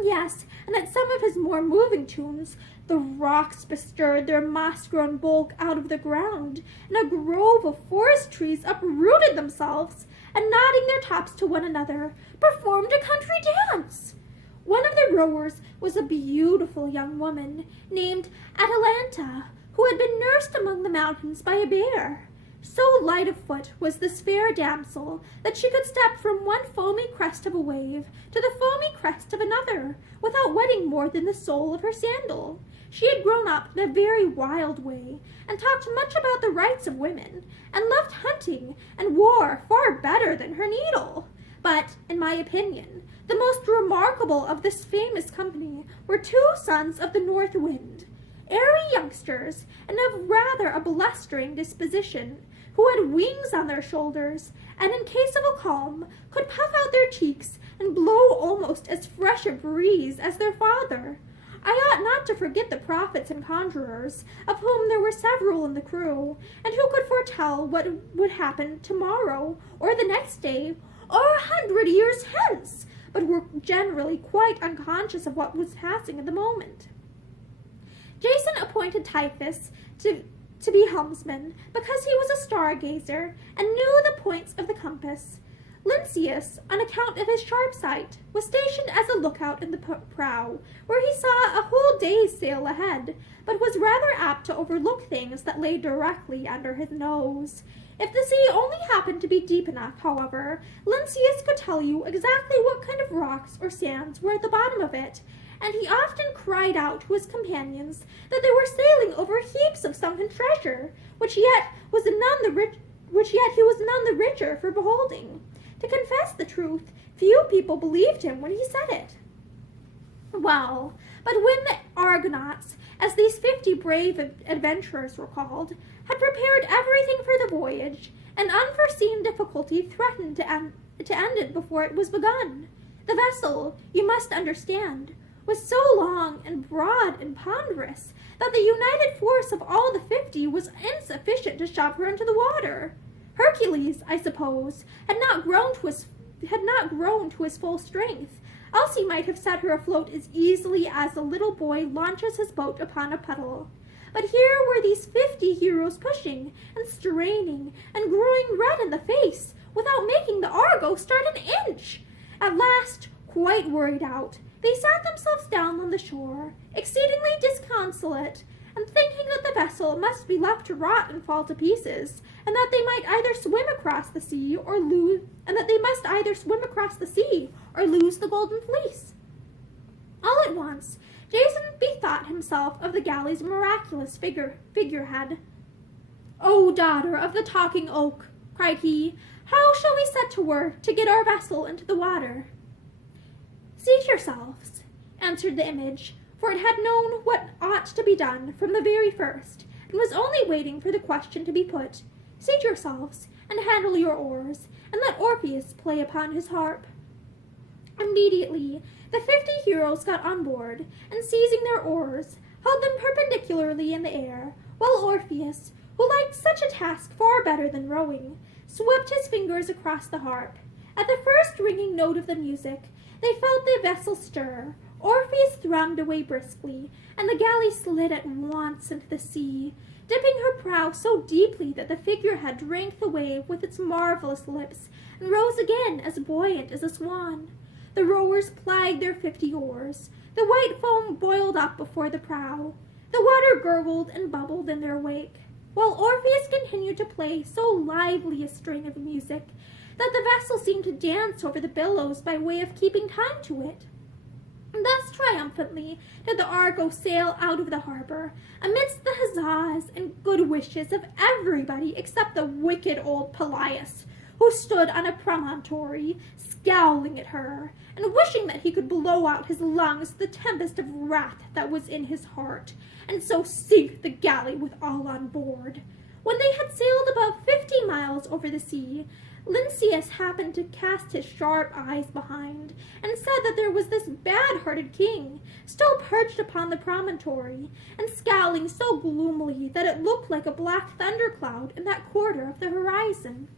Yes, and at some of his more moving tunes, the rocks bestirred their moss-grown bulk out of the ground, and a grove of forest trees uprooted themselves, and nodding their tops to one another, performed a country dance. One of the rowers was a beautiful young woman named Atalanta, who had been nursed among the mountains by a bear. So light of foot was this fair damsel that she could step from one foamy crest of a wave to the foamy crest of another, without wetting more than the sole of her sandal. She had grown up in a very wild way, and talked much about the rights of women, and loved hunting, and wore far better than her needle. But, in my opinion, the most remarkable of this famous company were 2 sons of the north wind, airy youngsters, and of rather a blustering disposition, who had wings on their shoulders, and in case of a calm could puff out their cheeks and blow almost as fresh a breeze as their father. I ought not to forget the prophets and conjurers, of whom there were several in the crew, and who could foretell what would happen tomorrow, or the next day, or 100 years hence, but were generally quite unconscious of what was passing at the moment. Jason appointed Typhus to be helmsman, because he was a stargazer and knew the points of the compass. Lynceus, on account of his sharp sight, was stationed as a lookout in the prow, where he saw a whole day's sail ahead, but was rather apt to overlook things that lay directly under his nose. If the sea only happened to be deep enough, however, Lynceus could tell you exactly what kind of rocks or sands were at the bottom of it, and he often cried out to his companions that they were sailing over heaps of sunken treasure, which yet he was none the richer for beholding. To confess the truth, few people believed him when he said it. Well, but when the Argonauts, as these 50 brave adventurers were called, had prepared everything for the voyage, an unforeseen difficulty threatened to end it before it was begun. The vessel, you must understand, was so long and broad and ponderous that the united force of all the 50 was insufficient to shove her into the water. Hercules, I suppose, had not grown to his full strength, else he might have set her afloat as easily as a little boy launches his boat upon a puddle. But here were these 50 heroes pushing and straining and growing red in the face without making the Argo start an inch. At last, quite worried out, they sat themselves down on the shore, exceedingly disconsolate, and thinking that the vessel must be left to rot and fall to pieces, and that they might either swim across the sea or lose the Golden Fleece. All at once, Jason bethought himself of the galley's miraculous figurehead. "O daughter of the talking oak," cried he, "how shall we set to work to get our vessel into the water?" "Seat yourselves," answered the image, for it had known what ought to be done from the very first, and was only waiting for the question to be put. "Seat yourselves, and handle your oars, and let Orpheus play upon his harp." Immediately, the 50 heroes got on board, and seizing their oars, held them perpendicularly in the air, while Orpheus, who liked such a task far better than rowing, swept his fingers across the harp. At the first ringing note of the music, they felt the vessel stir. Orpheus thrummed away briskly, and the galley slid at once into the sea, dipping her prow so deeply that the figurehead drank the wave with its marvelous lips, and rose again as buoyant as a swan. The rowers plied their 50 oars. The white foam boiled up before the prow. The water gurgled and bubbled in their wake, while Orpheus continued to play so lively a string of music that the vessel seemed to dance over the billows by way of keeping time to it. Thus triumphantly did the Argo sail out of the harbor, amidst the huzzas and good wishes of everybody except the wicked old Pelias, who stood on a promontory, scowling at her, and wishing that he could blow out his lungs the tempest of wrath that was in his heart, and so sink the galley with all on board. When they had sailed about 50 miles over the sea, Lynceus happened to cast his sharp eyes behind, and said that there was this bad-hearted king, still perched upon the promontory, and scowling so gloomily that it looked like a black thundercloud in that quarter of the horizon.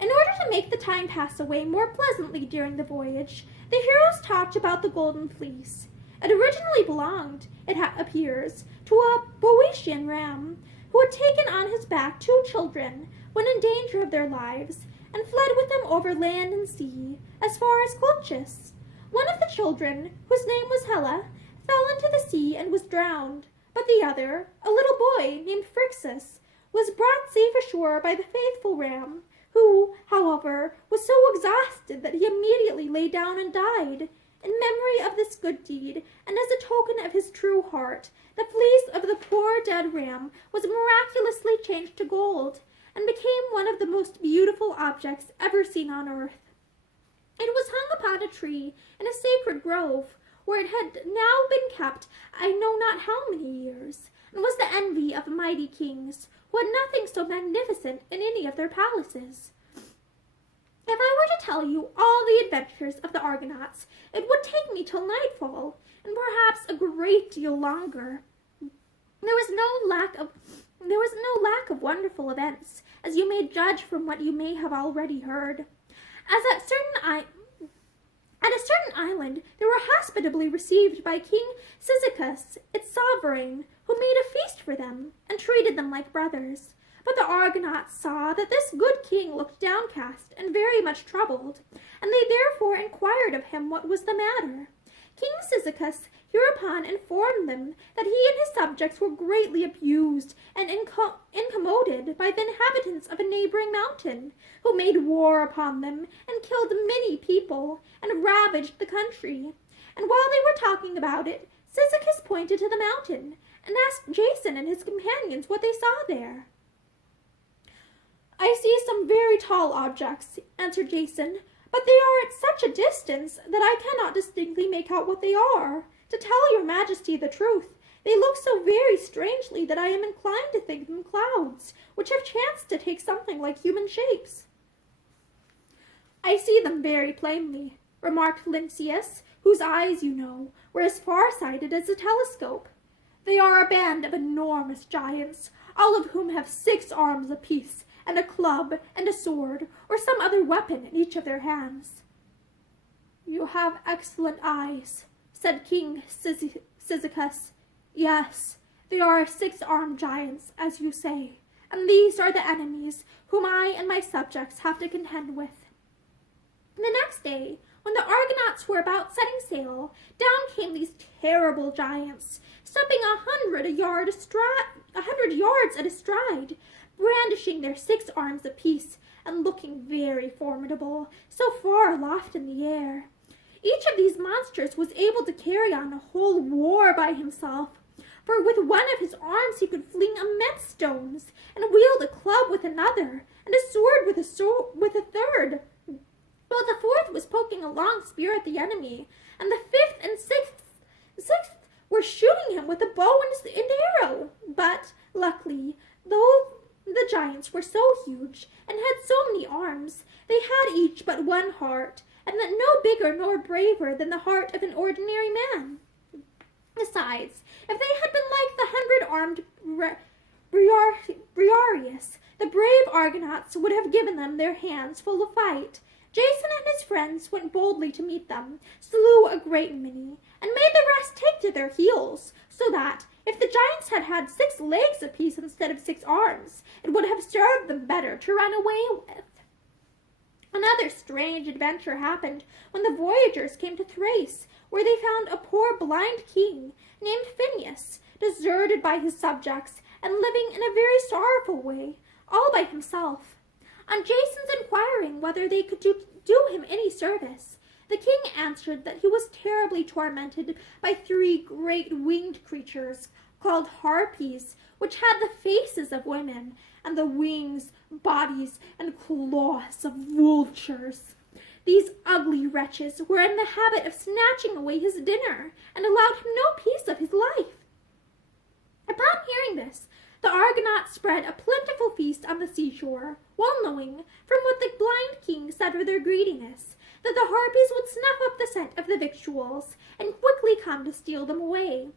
In order to make the time pass away more pleasantly during the voyage, the heroes talked about the Golden Fleece. It originally belonged, it appears, to a Boeotian ram, who had taken on his back 2 children, when in danger of their lives, and fled with them over land and sea, as far as Colchis. One of the children, whose name was Helle, fell into the sea and was drowned, but the other, a little boy named Phrixus, was brought safe ashore by the faithful ram, who, however, was so exhausted that he immediately lay down and died. In memory of this good deed, and as a token of his true heart, the fleece of the poor dead ram was miraculously changed to gold, and became one of the most beautiful objects ever seen on earth. It was hung upon a tree in a sacred grove, where it had now been kept I know not how many years, and was the envy of mighty kings, who had nothing so magnificent in any of their palaces. If I were to tell you all the adventures of the Argonauts, it would take me till nightfall, and perhaps a great deal longer. There was no lack of wonderful events, as you may judge from what you may have already heard. At a certain island, they were hospitably received by King Cyzicus, its sovereign, who made a feast for them, and treated them like brothers. But the Argonauts saw that this good king looked downcast and very much troubled, and they therefore inquired of him what was the matter. King Cyzicus hereupon informed them that he and his subjects were greatly abused and incommoded by the inhabitants of a neighboring mountain, who made war upon them and killed many people and ravaged the country. And while they were talking about it, Cyzicus pointed to the mountain and asked Jason and his companions what they saw there. "I see some very tall objects," answered Jason, "but they are at such a distance that I cannot distinctly make out what they are. To tell your majesty the truth, they look so very strangely that I am inclined to think them clouds, which have chanced to take something like human shapes." "I see them very plainly," remarked Lynceus, whose eyes, you know, were as far-sighted as a telescope. "They are a band of enormous giants, all of whom have 6 arms apiece, and a club and a sword, or some other weapon in each of their hands." "You have excellent eyes," said King Cyzicus. "Yes, they are 6-armed giants, as you say, and these are the enemies whom I and my subjects have to contend with." The next day, when the Argonauts were about setting sail, down came these terrible giants, stepping 100 yards at a stride, brandishing their 6 arms apiece, and looking very formidable, so far aloft in the air. Each of these monsters was able to carry on a whole war by himself, for with one of his arms he could fling immense stones, and wield a club with another, and a sword with a third, while the fourth was poking a long spear at the enemy, and the fifth and sixth were shooting him with a bow and arrow. But, luckily, though the giants were so huge and had so many arms, they had each but one heart, and that no bigger nor braver than the heart of an ordinary man. Besides, if they had been like the 100-armed Briareus, the brave Argonauts would have given them their hands full of fight. Jason and his friends went boldly to meet them, slew a great many, and made the rest take to their heels, so that, if the giants had had 6 legs apiece instead of 6 arms, it would have served them better to run away with. Another strange adventure happened when the voyagers came to Thrace, where they found a poor blind king named Phineus, deserted by his subjects and living in a very sorrowful way, all by himself. On Jason's inquiring whether they could do him any service, the king answered that he was terribly tormented by 3 great winged creatures called harpies, which had the faces of women and the wings, bodies, and claws of vultures. These ugly wretches were in the habit of snatching away his dinner, and allowed him no peace of his life. Upon hearing this, the Argonauts spread a plentiful feast on the seashore, well knowing, from what the blind king said of their greediness, that the harpies would snuff up the scent of the victuals, and quickly come to steal them away.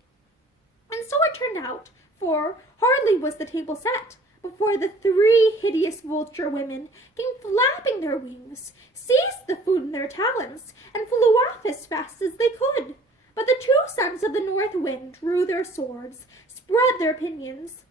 And so it turned out, for hardly was the table set, before the 3 hideous vulture women came flapping their wings, seized the food in their talons, and flew off as fast as they could. But the 2 sons of the north wind drew their swords, spread their pinions,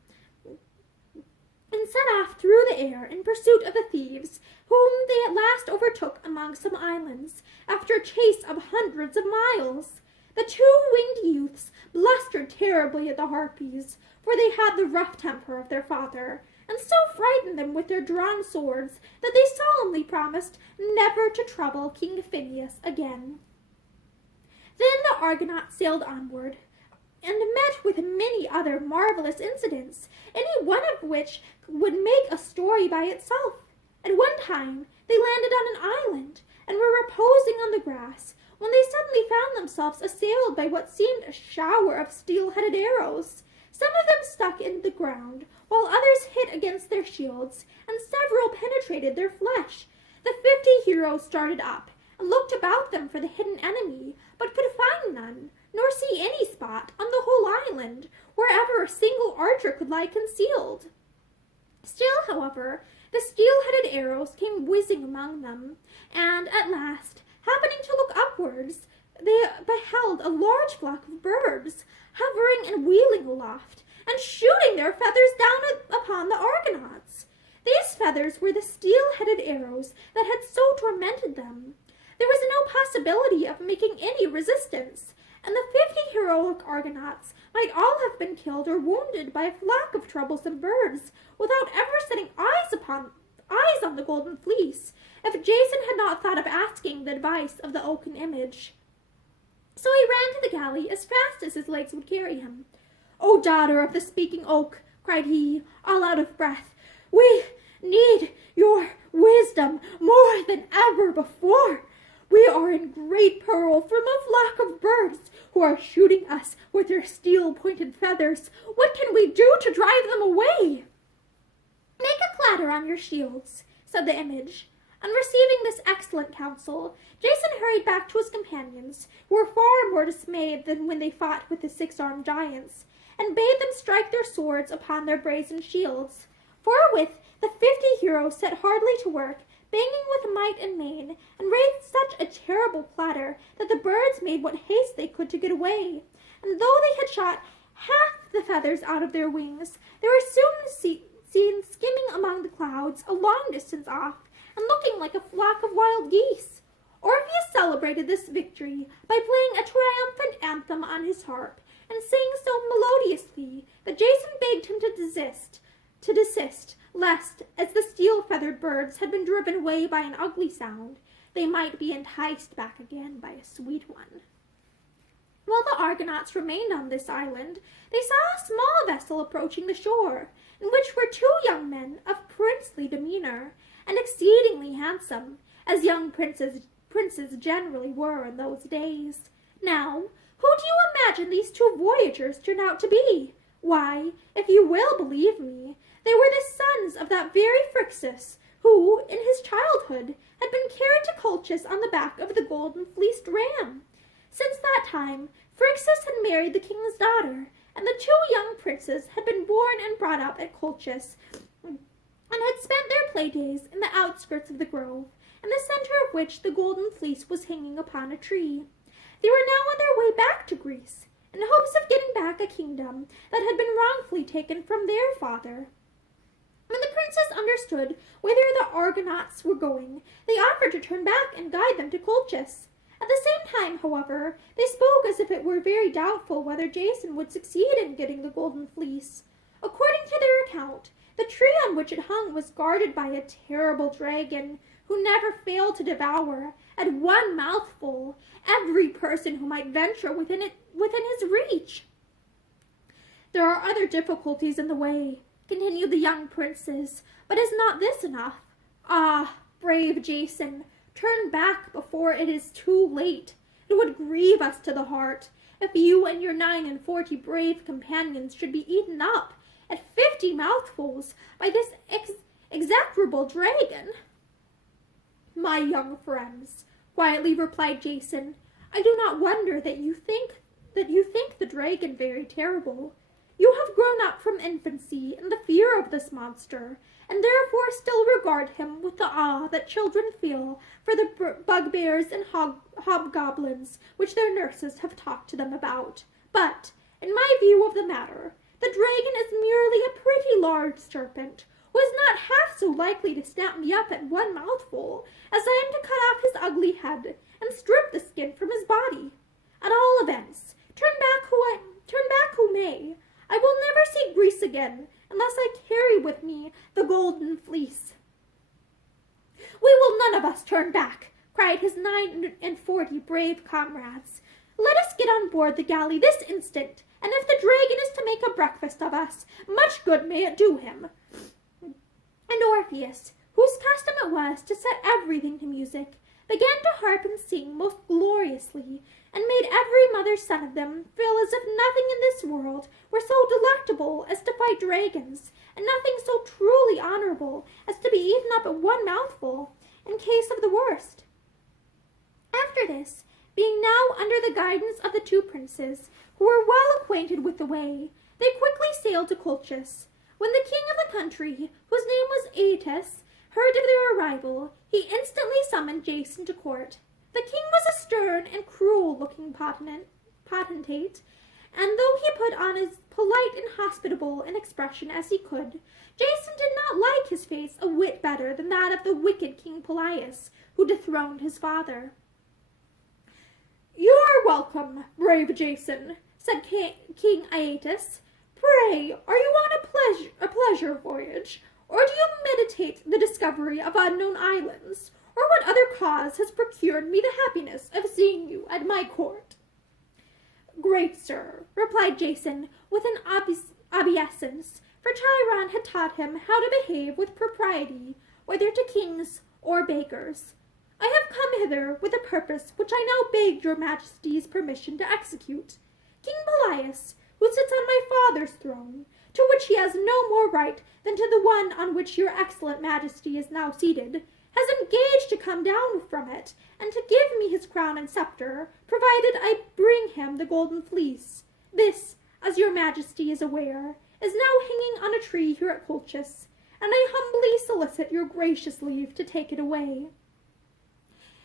and set off through the air in pursuit of the thieves, whom they at last overtook among some islands, after a chase of hundreds of miles. The 2 winged youths blustered terribly at the harpies, for they had the rough temper of their father, and so frightened them with their drawn swords that they solemnly promised never to trouble King Phineus again. Then the Argonauts sailed onward, and met with many other marvelous incidents, any one of which would make a story by itself. At one time they landed on an island, and were reposing on the grass, when they suddenly found themselves assailed by what seemed a shower of steel-headed arrows. Some of them stuck in the ground, while others hit against their shields, and several penetrated their flesh. The 50 heroes started up and looked about them for the hidden enemy, but could find none, nor see any spot on the whole island wherever a single archer could lie concealed. Still, however, the steel-headed arrows came whizzing among them, and at last, happening to look upwards, they beheld a large flock of birds, hovering and wheeling aloft, and shooting their feathers down upon the Argonauts. These feathers were the steel-headed arrows that had so tormented them. There was no possibility of making any resistance, and the 50 heroic Argonauts might all have been killed or wounded by a flock of troublesome birds without ever setting eyes on the Golden Fleece, if Jason had not thought of asking the advice of the oaken image. So he ran to the galley as fast as his legs would carry him. "O daughter of the speaking oak," cried he, all out of breath, "we need your wisdom more than ever before. We are in great peril from a flock of birds who are shooting us with their steel-pointed feathers. What can we do to drive them away?" "Make a clatter on your shields," said the image. On receiving this excellent counsel, Jason hurried back to his companions, who were far more dismayed than when they fought with the 6-armed giants, and bade them strike their swords upon their brazen shields. Forthwith the 50 heroes set hardly to work, banging with might and main, and raised such a terrible clatter that the birds made what haste they could to get away, and though they had shot half the feathers out of their wings, they were soon seen skimming among the clouds a long distance off, and looking like a flock of wild geese. Orpheus celebrated this victory by playing a triumphant anthem on his harp, and sang so melodiously that Jason begged him to desist, lest, as the steel-feathered birds had been driven away by an ugly sound, they might be enticed back again by a sweet one. While the Argonauts remained on this island, they saw a small vessel approaching the shore, in which were 2 young men of princely demeanor, and exceedingly handsome, as young princes generally were in those days. Now, who do you imagine these 2 voyagers turned out to be? Why, if you will believe me, they were the sons of that very Phrixus, who, in his childhood, had been carried to Colchis on the back of the golden fleeced ram. Since that time, Phrixus had married the king's daughter, and the 2 young princes had been born and brought up at Colchis, and had spent their play days in the outskirts of the grove, in the center of which the golden fleece was hanging upon a tree. They were now on their way back to Greece, in hopes of getting back a kingdom that had been wrongfully taken from their father. When the princes understood whither the Argonauts were going, they offered to turn back and guide them to Colchis. At the same time, however, they spoke as if it were very doubtful whether Jason would succeed in getting the golden fleece. According to their account, the tree on which it hung was guarded by a terrible dragon, who never failed to devour, at one mouthful, every person who might venture within his reach. "There are other difficulties in the way," continued the young princes, "but is not this enough? Ah, brave Jason, turn back before it is too late. It would grieve us to the heart if you and your 49 brave companions should be eaten up at 50 mouthfuls by this execrable dragon." "My young friends," quietly replied Jason, "I do not wonder that you think the dragon very terrible. You have grown up from infancy in the fear of this monster, and therefore still regard him with the awe that children feel for the bugbears and hobgoblins which their nurses have talked to them about. But, in my view of the matter, the dragon is merely a pretty large serpent, who is not half so likely to snap me up at one mouthful as I am to cut off his ugly head and strip the skin from his body. At all events, turn back who may, I will never see Greece again unless I carry with me the golden fleece." "We will none of us turn back," cried his 49 brave comrades. "Let us get on board the galley this instant, and if the dragon is to make a breakfast of us, much good may it do him." And Orpheus, whose custom it was to set everything to music, began to harp and sing most gloriously, and made every mother's son of them feel as if nothing in this world were so delectable as to fight dragons, and nothing so truly honorable as to be eaten up at one mouthful. in case of the worst. After this, being now under the guidance of the two princes, who were well acquainted with the way, they quickly sailed to Colchis. When the king of the country, whose name was Aeetes, heard of their arrival, he instantly summoned Jason to court. The king was a stern and cruel-looking potentate, and though he put on as polite and hospitable an expression as he could, Jason did not like his face a whit better than that of the wicked King Pelaius, who dethroned his father. "You are welcome, brave Jason," said King Aeetes. "Pray, are you on a pleasure voyage, or do you meditate the discovery of unknown islands, or what other cause has procured me the happiness of seeing you at my court?" "Great sir," replied Jason, with an obeisance, for Chiron had taught him how to behave with propriety, whether to kings or beggars. "I have come hither with a purpose which I now beg your majesty's permission to execute. King Pelaius, who sits on my father's throne, to which he has no more right than to the one on which your excellent majesty is now seated, has engaged to come down from it, and to give me his crown and scepter, provided I bring him the Golden Fleece. This, as your majesty is aware, is now hanging on a tree here at Colchis, and I humbly solicit your gracious leave to take it away."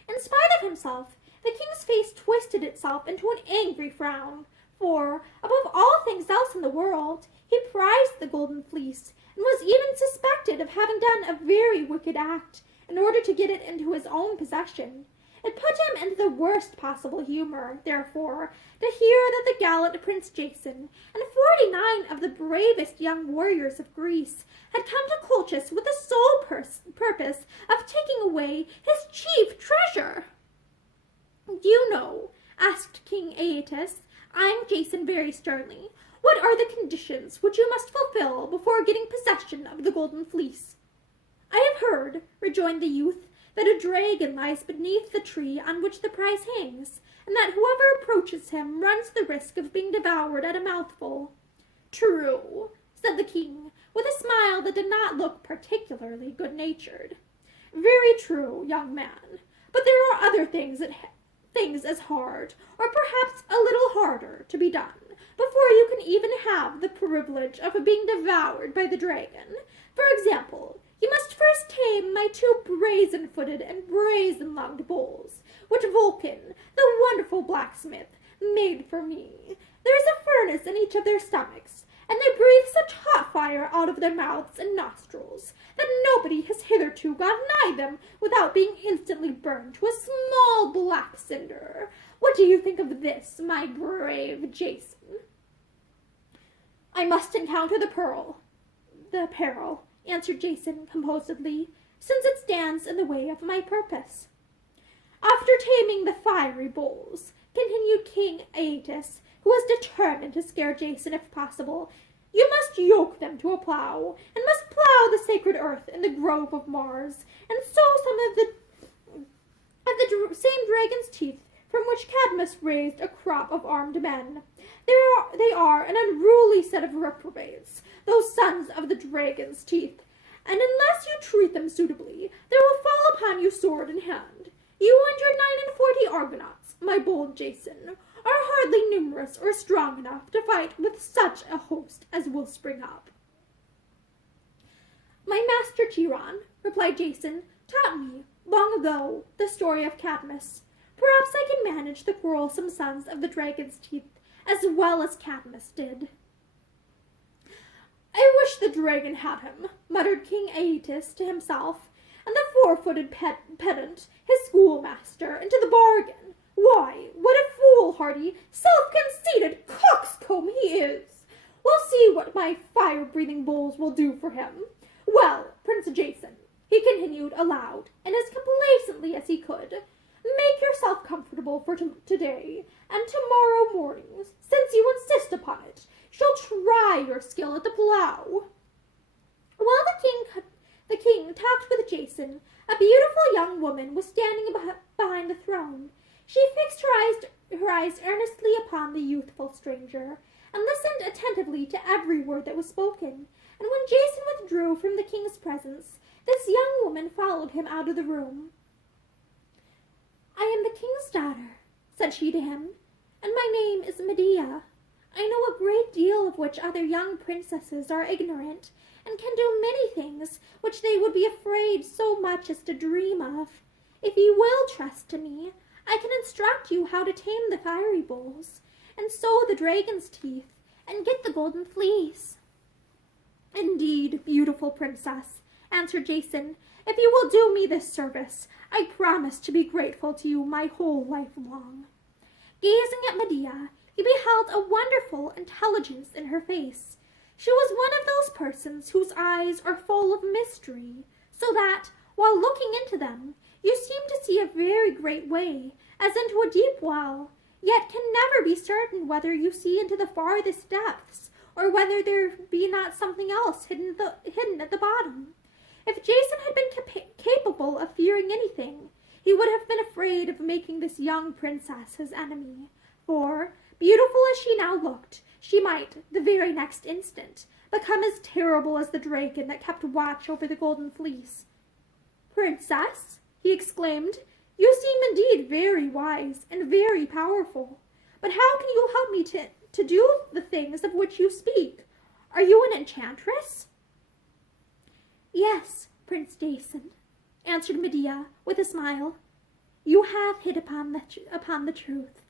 In spite of himself, the king's face twisted itself into an angry frown, for, above all things else in the world, he prized the Golden Fleece, and was even suspected of having done a very wicked act, in order to get it into his own possession. It put him into the worst possible humor, therefore, to hear that the gallant Prince Jason and 49 of the bravest young warriors of Greece had come to Colchis with the sole purpose of taking away his chief treasure. "Do you know," asked King Aeetes, eyeing Jason very sternly, "what are the conditions which you must fulfill before getting possession of the Golden Fleece?" "I have heard," rejoined the youth, "that a dragon lies beneath the tree on which the prize hangs, and that whoever approaches him runs the risk of being devoured at a mouthful." "True," said the king, with a smile that did not look particularly good-natured. "Very true, young man. But there are other things as hard, or perhaps a little harder, to be done, before you can even have the privilege of being devoured by the dragon. For example, you must first tame my two brazen-footed and brazen-lunged bulls, which Vulcan, the wonderful blacksmith, made for me. There is a furnace in each of their stomachs, and they breathe such hot fire out of their mouths and nostrils that nobody has hitherto got nigh them without being instantly burned to a small black cinder. What do you think of this, my brave Jason?" "I must encounter the peril," answered Jason composedly, "since it stands in the way of my purpose." "After taming the fiery bulls," continued King Aeetes, who was determined to scare Jason if possible, "you must yoke them to a plough, and must plough the sacred earth in the grove of Mars, and sow some of the same dragon's teeth from which Cadmus raised a crop of armed men. They are an unruly set of reprobates, those sons of the dragon's teeth, and unless you treat them suitably, they will fall upon you sword in hand. You and your 49 Argonauts, my bold Jason, are hardly numerous or strong enough to fight with such a host as will spring up." "My master Chiron," replied Jason, "taught me, long ago, the story of Cadmus. Perhaps I can manage the quarrelsome sons of the dragon's teeth as well as Cadmus did." "I wish the dragon had him," muttered King Aeetes to himself, "and the four-footed pedant, his schoolmaster, into the bargain. Why, what a foolhardy, self-conceited coxcomb he is! We'll see what my fire-breathing bulls will do for him. Well, Prince Jason," he continued aloud, and as complacently as he could, "make yourself comfortable for today, and tomorrow morning, since you insist upon it, shall try your skill at the plough." While the king talked with Jason, a beautiful young woman was standing behind the throne. She fixed her eyes earnestly upon the youthful stranger, and listened attentively to every word that was spoken, and when Jason withdrew from the king's presence, This young woman followed him out of the room. "I am the king's daughter," said she to him, "and my name is Medea. I know a great deal of which other young princesses are ignorant, and can do many things which they would be afraid so much as to dream of. If you will trust to me, I can instruct you how to tame the fiery bulls, and sow the dragon's teeth, and get the golden fleece." "Indeed, beautiful princess," answered Jason, "if you will do me this service, I promise to be grateful to you my whole life long." Gazing at Medea, he beheld a wonderful intelligence in her face. She was one of those persons whose eyes are full of mystery, so that, while looking into them, you seem to see a very great way, as into a deep well, yet can never be certain whether you see into the farthest depths, or whether there be not something else hidden at the bottom. If Jason had been capable of fearing anything, he would have been afraid of making this young princess his enemy, for, beautiful as she now looked, she might, the very next instant, become as terrible as the dragon that kept watch over the Golden Fleece. "Princess," he exclaimed, "you seem indeed very wise and very powerful. But how can you help me to do the things of which you speak? Are you an enchantress?" "Yes, Prince Jason," answered Medea with a smile. "You have hit upon the truth.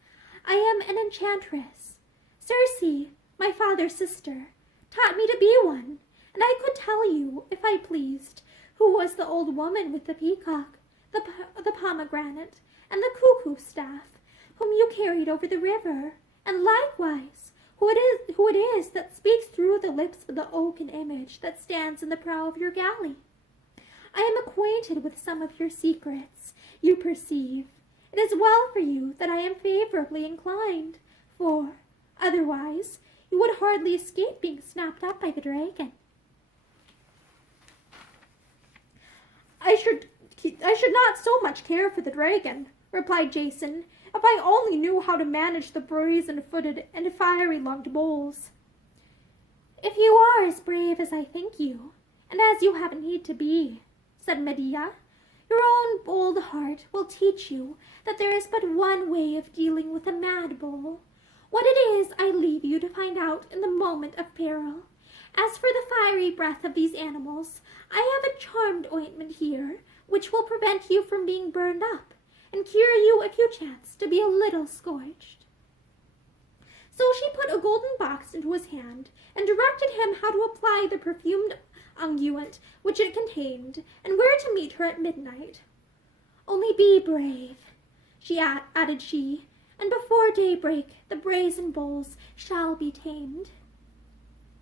I am an enchantress. Circe, my father's sister, taught me to be one, and I could tell you, if I pleased, who was the old woman with the peacock, the pomegranate, and the cuckoo staff, whom you carried over the river, and likewise who it is that speaks through the lips of the oaken image that stands in the prow of your galley. I am acquainted with some of your secrets, you perceive. It is well for you that I am favorably inclined, for, otherwise, you would hardly escape being snapped up by the dragon." I should not so much care for the dragon," replied Jason, "if I only knew how to manage the brazen-footed and fiery-lunged bulls." "If you are as brave as I think you, and as you have need to be," said Medea, "your own bold heart will teach you that there is but one way of dealing with a mad bull. What it is I leave you to find out in the moment of peril. As for the fiery breath of these animals, I have a charmed ointment here, which will prevent you from being burned up, and cure you if you chance to be a little scorched." So she put a golden box into his hand, and directed him how to apply the perfumed unguent which it contained, and where to meet her at midnight. "Only be brave," added she, "and before daybreak the brazen bulls shall be tamed."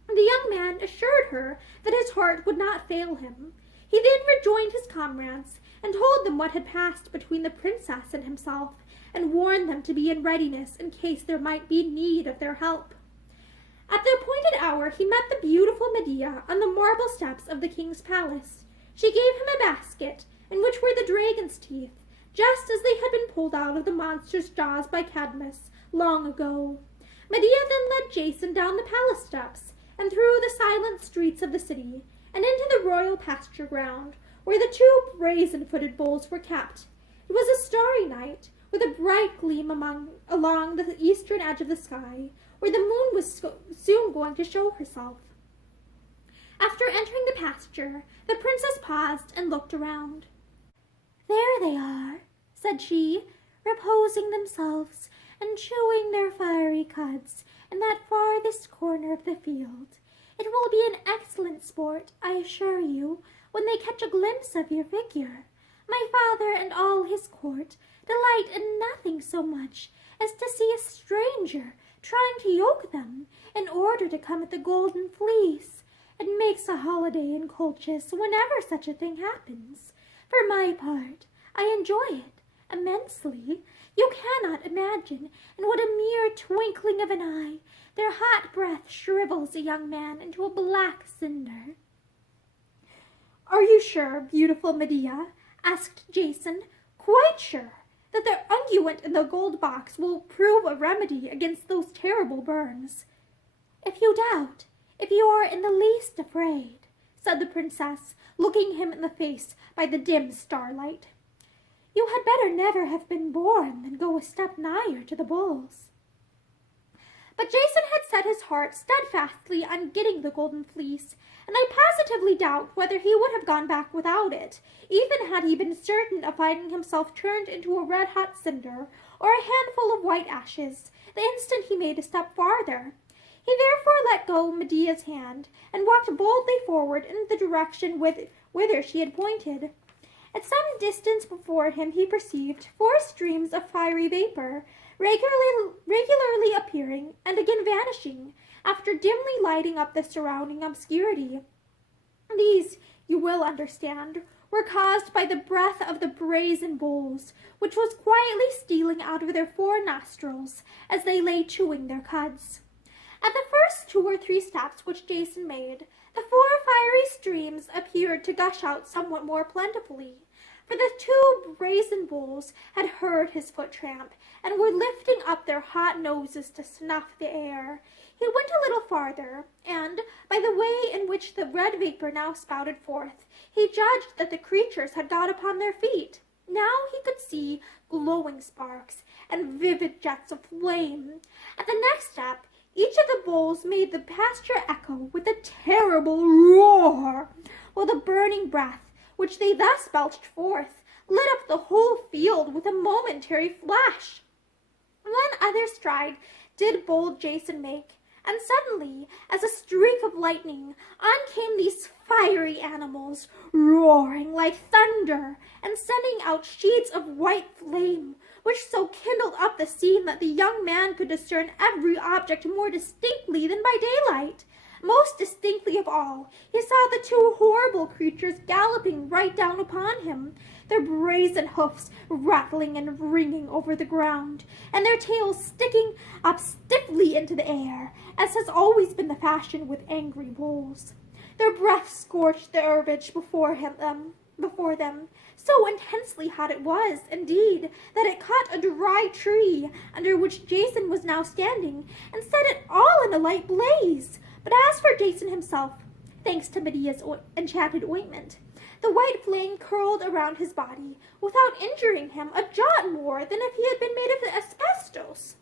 The young man assured her that his heart would not fail him. He then rejoined his comrades, and told them what had passed between the princess and himself, and warned them to be in readiness in case there might be need of their help. At the appointed hour he met the beautiful Medea on the marble steps of the king's palace. She gave him a basket, in which were the dragon's teeth, just as they had been pulled out of the monster's jaws by Cadmus long ago. Medea then led Jason down the palace steps, and through the silent streets of the city, and into the royal pasture ground, where the two brazen-footed bulls were kept. It was a starry night, with a bright gleam along the eastern edge of the sky, where the moon was soon going to show herself. After entering the pasture, the princess paused and looked around. "There they are," said she, "reposing themselves and chewing their fiery cuds in that farthest corner of the field. It will be an excellent sport, I assure you, when they catch a glimpse of your figure. My father and all his court delight in nothing so much as to see a stranger trying to yoke them in order to come at the Golden Fleece. It makes a holiday in Colchis whenever such a thing happens. For my part, I enjoy it immensely. You cannot imagine in what a mere twinkling of an eye their hot breath shrivels a young man into a black cinder." "Are you sure, beautiful Medea," asked Jason, "quite sure, that the unguent in the gold box will prove a remedy against those terrible burns?" "If you doubt, if you are in the least afraid," said the princess, looking him in the face by the dim starlight. "You had better never have been born than go a step nigher to the bulls." But Jason had set his heart steadfastly on getting the Golden Fleece, and I positively doubt whether he would have gone back without it, even had he been certain of finding himself turned into a red-hot cinder or a handful of white ashes the instant he made a step farther. He therefore let go Medea's hand and walked boldly forward in the direction whither she had pointed. At some distance before him he perceived 4 streams of fiery vapor, regularly appearing and again vanishing, after dimly lighting up the surrounding obscurity. These, you will understand, were caused by the breath of the brazen bulls, which was quietly stealing out of their 4 nostrils as they lay chewing their cuds. At the first 2 or 3 steps which Jason made, the 4 fiery streams appeared to gush out somewhat more plentifully, for the 2 brazen bulls had heard his foot tramp, and were lifting up their hot noses to snuff the air. He went a little farther, and, by the way in which the red vapor now spouted forth, he judged that the creatures had got upon their feet. Now he could see glowing sparks and vivid jets of flame. At the next step, each of the bulls made the pasture echo with a terrible roar, while the burning breath, which they thus belched forth, lit up the whole field with a momentary flash. One other stride did bold Jason make, and suddenly, as a streak of lightning, on came these fiery animals, roaring like thunder, and sending out sheets of white flame, which so kindled up the scene that the young man could discern every object more distinctly than by daylight. Most distinctly of all, he saw the 2 horrible creatures galloping right down upon him, their brazen hoofs rattling and ringing over the ground, and their tails sticking up stiffly into the air, as has always been the fashion with angry bulls. Their breath scorched the herbage before them, so intensely hot it was, indeed, that it caught a dry tree under which Jason was now standing, and set it all in a light blaze. But as for Jason himself, thanks to Medea's enchanted ointment, the white flame curled around his body without injuring him a jot more than if he had been made of asbestos.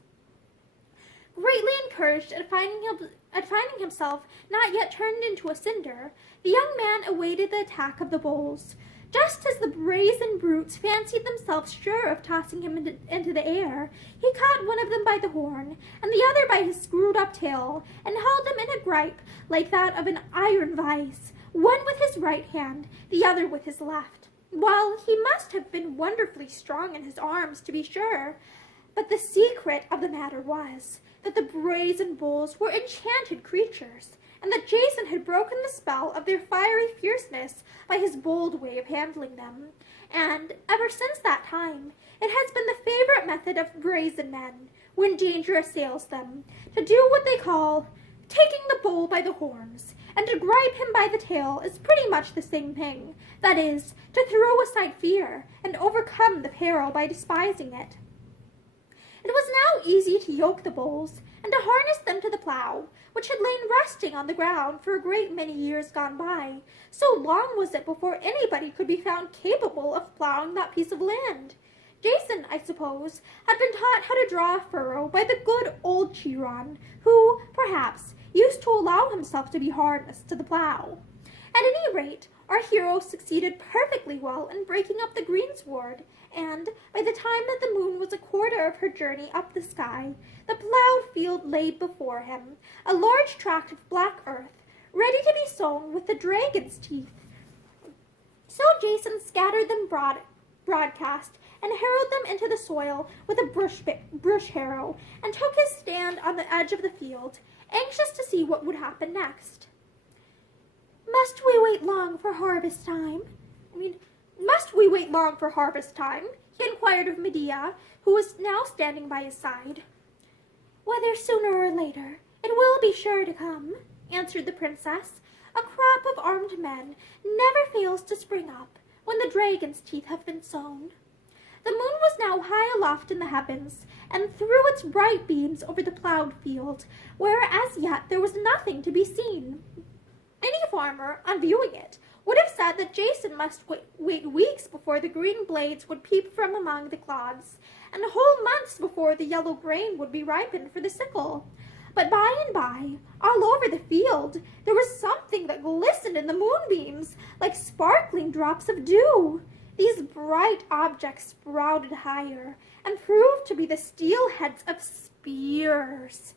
Greatly encouraged at finding himself not yet turned into a cinder, the young man awaited the attack of the bulls. Just as the brazen brutes fancied themselves sure of tossing him into the air, he caught one of them by the horn, and the other by his screwed-up tail, and held them in a gripe like that of an iron vice, one with his right hand, the other with his left. Well, he must have been wonderfully strong in his arms, to be sure, but the secret of the matter was that the brazen bulls were enchanted creatures, and that Jason had broken the spell of their fiery fierceness by his bold way of handling them. And, ever since that time, it has been the favorite method of brazen men, when danger assails them, to do what they call taking the bull by the horns, and to gripe him by the tail is pretty much the same thing, that is, to throw aside fear, and overcome the peril by despising it. It was now easy to yoke the bulls, and to harness them to the plough, which had lain resting on the ground for a great many years gone by. So long was it before anybody could be found capable of ploughing that piece of land. Jason, I suppose, had been taught how to draw a furrow by the good old Chiron, who, perhaps, used to allow himself to be harnessed to the plough. At any rate, our hero succeeded perfectly well in breaking up the greensward, and, by the time that the moon was a quarter of her journey up the sky, the ploughed field lay before him, a large tract of black earth, ready to be sown with the dragon's teeth. So Jason scattered them broadcast, and harrowed them into the soil with a brush harrow, and took his stand on the edge of the field, anxious to see what would happen next. Must we wait long for harvest time? He inquired of Medea, who was now standing by his side. Whether sooner or later, it will be sure to come, answered the princess. A crop of armed men never fails to spring up when the dragon's teeth have been sown. The moon was now high aloft in the heavens, and threw its bright beams over the ploughed field, where as yet there was nothing to be seen Any farmer, on viewing it, would have said that Jason must wait weeks before the green blades would peep from among the clods, and whole months before the yellow grain would be ripened for the sickle. But by and by, all over the field, there was something that glistened in the moonbeams, like sparkling drops of dew. These bright objects sprouted higher, and proved to be the steel heads of spears.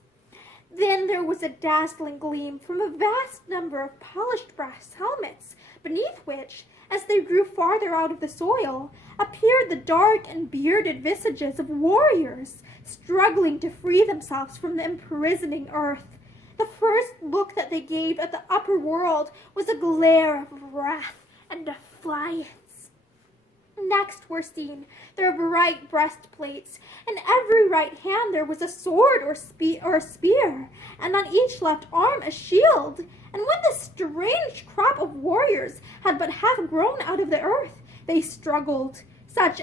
Then there was a dazzling gleam from a vast number of polished brass helmets, beneath which, as they grew farther out of the soil, appeared the dark and bearded visages of warriors, struggling to free themselves from the imprisoning earth. The first look that they gave at the upper world was a glare of wrath and defiance. Next were seen their bright breastplates. In every right hand there was a sword or a spear, and on each left arm a shield. And when this strange crop of warriors had but half grown out of the earth, they struggled, such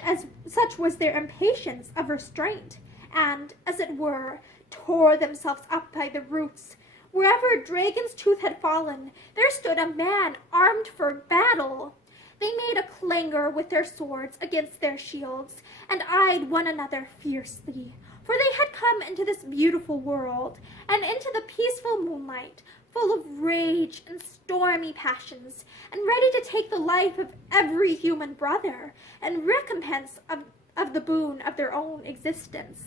was their impatience of restraint, and, as it were, tore themselves up by the roots. Wherever a dragon's tooth had fallen, there stood a man armed for battle. They made a clangor with their swords against their shields, and eyed one another fiercely, for they had come into this beautiful world, and into the peaceful moonlight, full of rage and stormy passions, and ready to take the life of every human brother, in recompense of the boon of their own existence.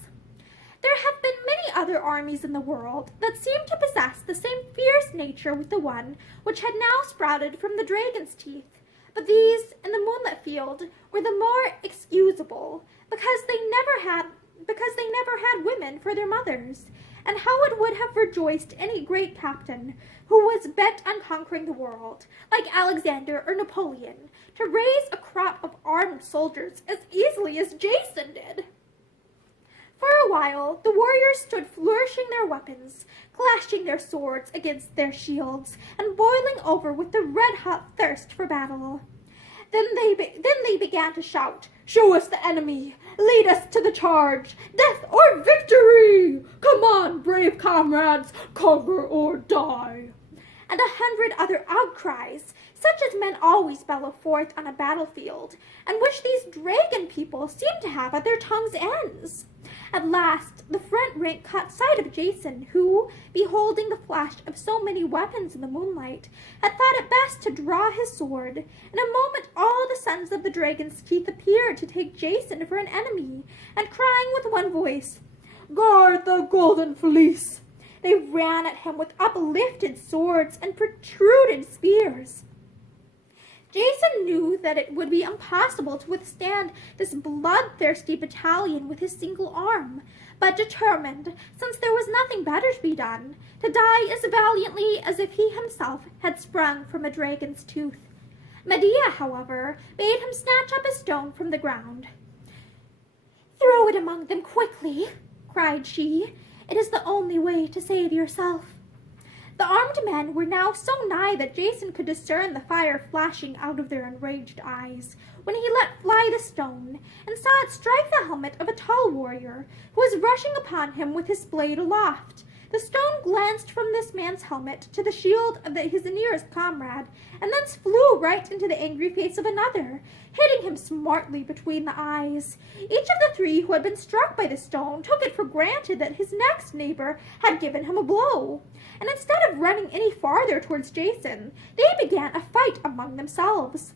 There have been many other armies in the world that seemed to possess the same fierce nature with the one which had now sprouted from the dragon's teeth. But these, in the moonlit field, were the more excusable, because they never had women for their mothers. And how it would have rejoiced any great captain who was bent on conquering the world, like Alexander or Napoleon, to raise a crop of armed soldiers as easily as Jason did. For a while, the warriors stood flourishing their weapons, clashing their swords against their shields, and boiling over with the red-hot thirst for battle. Then they began to shout, "Show us the enemy! Lead us to the charge! Death or victory! Come on, brave comrades! Conquer or die!" And 100 other outcries, such as men always bellow forth on a battlefield, and which these dragon people seemed to have at their tongues' ends. At last, the front rank caught sight of Jason, who, beholding the flash of so many weapons in the moonlight, had thought it best to draw his sword. In a moment all the sons of the dragon's teeth appeared to take Jason for an enemy, and crying with one voice, "Guard the Golden Fleece!" they ran at him with uplifted swords and protruded spears. Jason knew that it would be impossible to withstand this bloodthirsty battalion with his single arm, but determined, since there was nothing better to be done, to die as valiantly as if he himself had sprung from a dragon's tooth. Medea, however, bade him snatch up a stone from the ground. "Throw it among them quickly," cried she. "It is the only way to save yourself." The armed men were now so nigh that Jason could discern the fire flashing out of their enraged eyes, when he let fly the stone, and saw it strike the helmet of a tall warrior, who was rushing upon him with his blade aloft. The stone glanced from this man's helmet to the shield of his nearest comrade, and thence flew right into the angry face of another, hitting him smartly between the eyes. Each of the three who had been struck by the stone took it for granted that his next neighbor had given him a blow, and instead of running any farther towards Jason, they began a fight among themselves.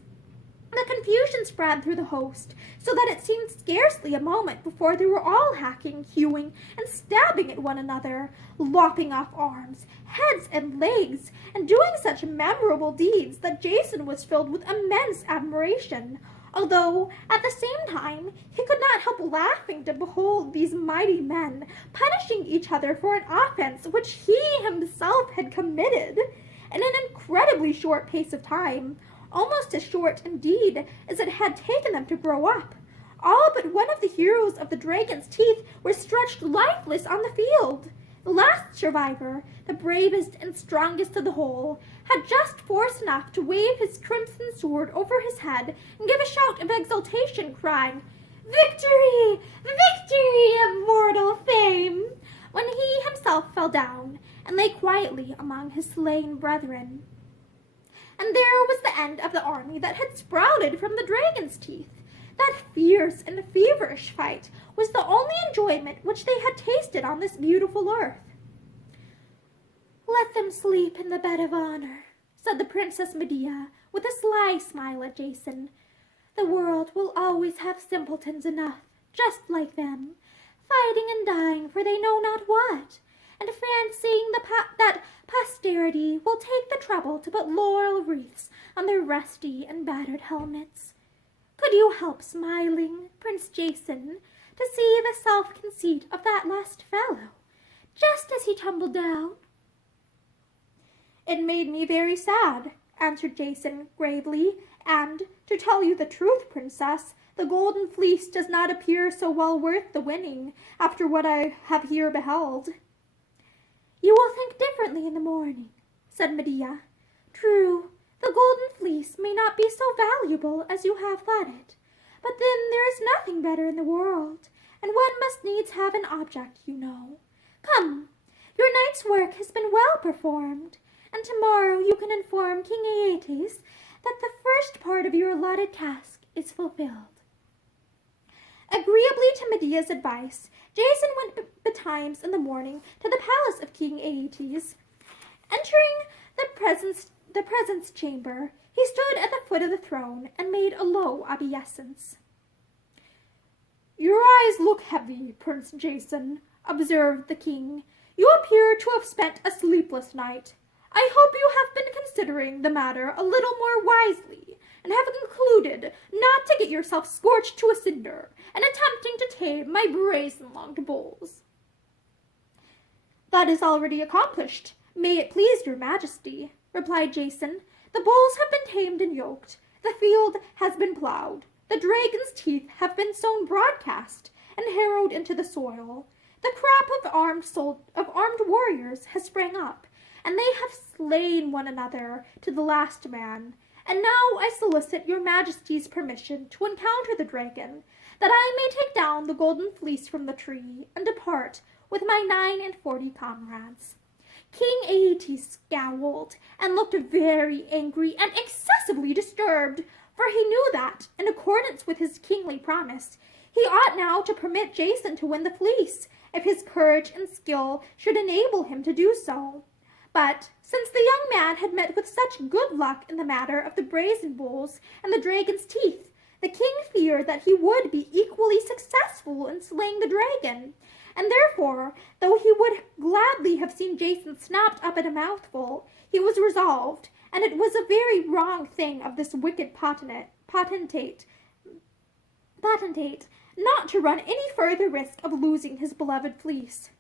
The confusion spread through the host, so that it seemed scarcely a moment before they were all hacking, hewing, and stabbing at one another, lopping off arms, heads, and legs, and doing such memorable deeds that Jason was filled with immense admiration, although, at the same time, he could not help laughing to behold these mighty men punishing each other for an offense which he himself had committed, in an incredibly short pace of time, almost as short, indeed, as it had taken them to grow up. All but one of the heroes of the dragon's teeth were stretched lifeless on the field. The last survivor, the bravest and strongest of the whole, had just force enough to wave his crimson sword over his head and give a shout of exultation, crying, "Victory! Victory of mortal fame!" when he himself fell down and lay quietly among his slain brethren. and there was the end of the army that had sprouted from the dragon's teeth. That fierce and feverish fight was the only enjoyment which they had tasted on this beautiful earth. "Let them sleep in the bed of honor," said the Princess Medea, with a sly smile at Jason. "The world will always have simpletons enough, just like them, fighting and dying for they know not what, and fancying that posterity will take the trouble to put laurel wreaths on their rusty and battered helmets. Could you help smiling, Prince Jason, to see the self-conceit of that last fellow, just as he tumbled down?" "It made me very sad," answered Jason gravely, "and, to tell you the truth, Princess, the Golden Fleece does not appear so well worth the winning, after what I have here beheld." "You will think differently in the morning," said Medea. "True, the Golden Fleece may not be so valuable as you have thought it, but then there is nothing better in the world, and one must needs have an object, you know. Come, your night's work has been well performed, and tomorrow you can inform King Aeetes that the first part of your allotted task is fulfilled." Agreeably to Medea's advice, Jason went betimes in the morning to the palace of King Aeetes. Entering the presence chamber, he stood at the foot of the throne and made a low obeisance. "Your eyes look heavy, Prince Jason," observed the king. "You appear to have spent a sleepless night. I hope you have been considering the matter a little more wisely, and have concluded not to get yourself scorched to a cinder and attempting to tame my brazen-lunged bulls." "That is already accomplished, may it please your majesty," replied Jason. "The bulls have been tamed and yoked, the field has been plowed, the dragon's teeth have been sown broadcast and harrowed into the soil, the crop of armed warriors has sprang up, and they have slain one another to the last man. And now I solicit your majesty's permission to encounter the dragon, that I may take down the Golden Fleece from the tree and depart with my 49 comrades." King Aeetes scowled and looked very angry and excessively disturbed, for he knew that, in accordance with his kingly promise, he ought now to permit Jason to win the fleece, if his courage and skill should enable him to do so. But, since the young man had met with such good luck in the matter of the brazen bulls and the dragon's teeth, the king feared that he would be equally successful in slaying the dragon, and therefore, though he would gladly have seen Jason snapped up at a mouthful, he was resolved, and it was a very wrong thing of this wicked potentate not to run any further risk of losing his beloved fleece.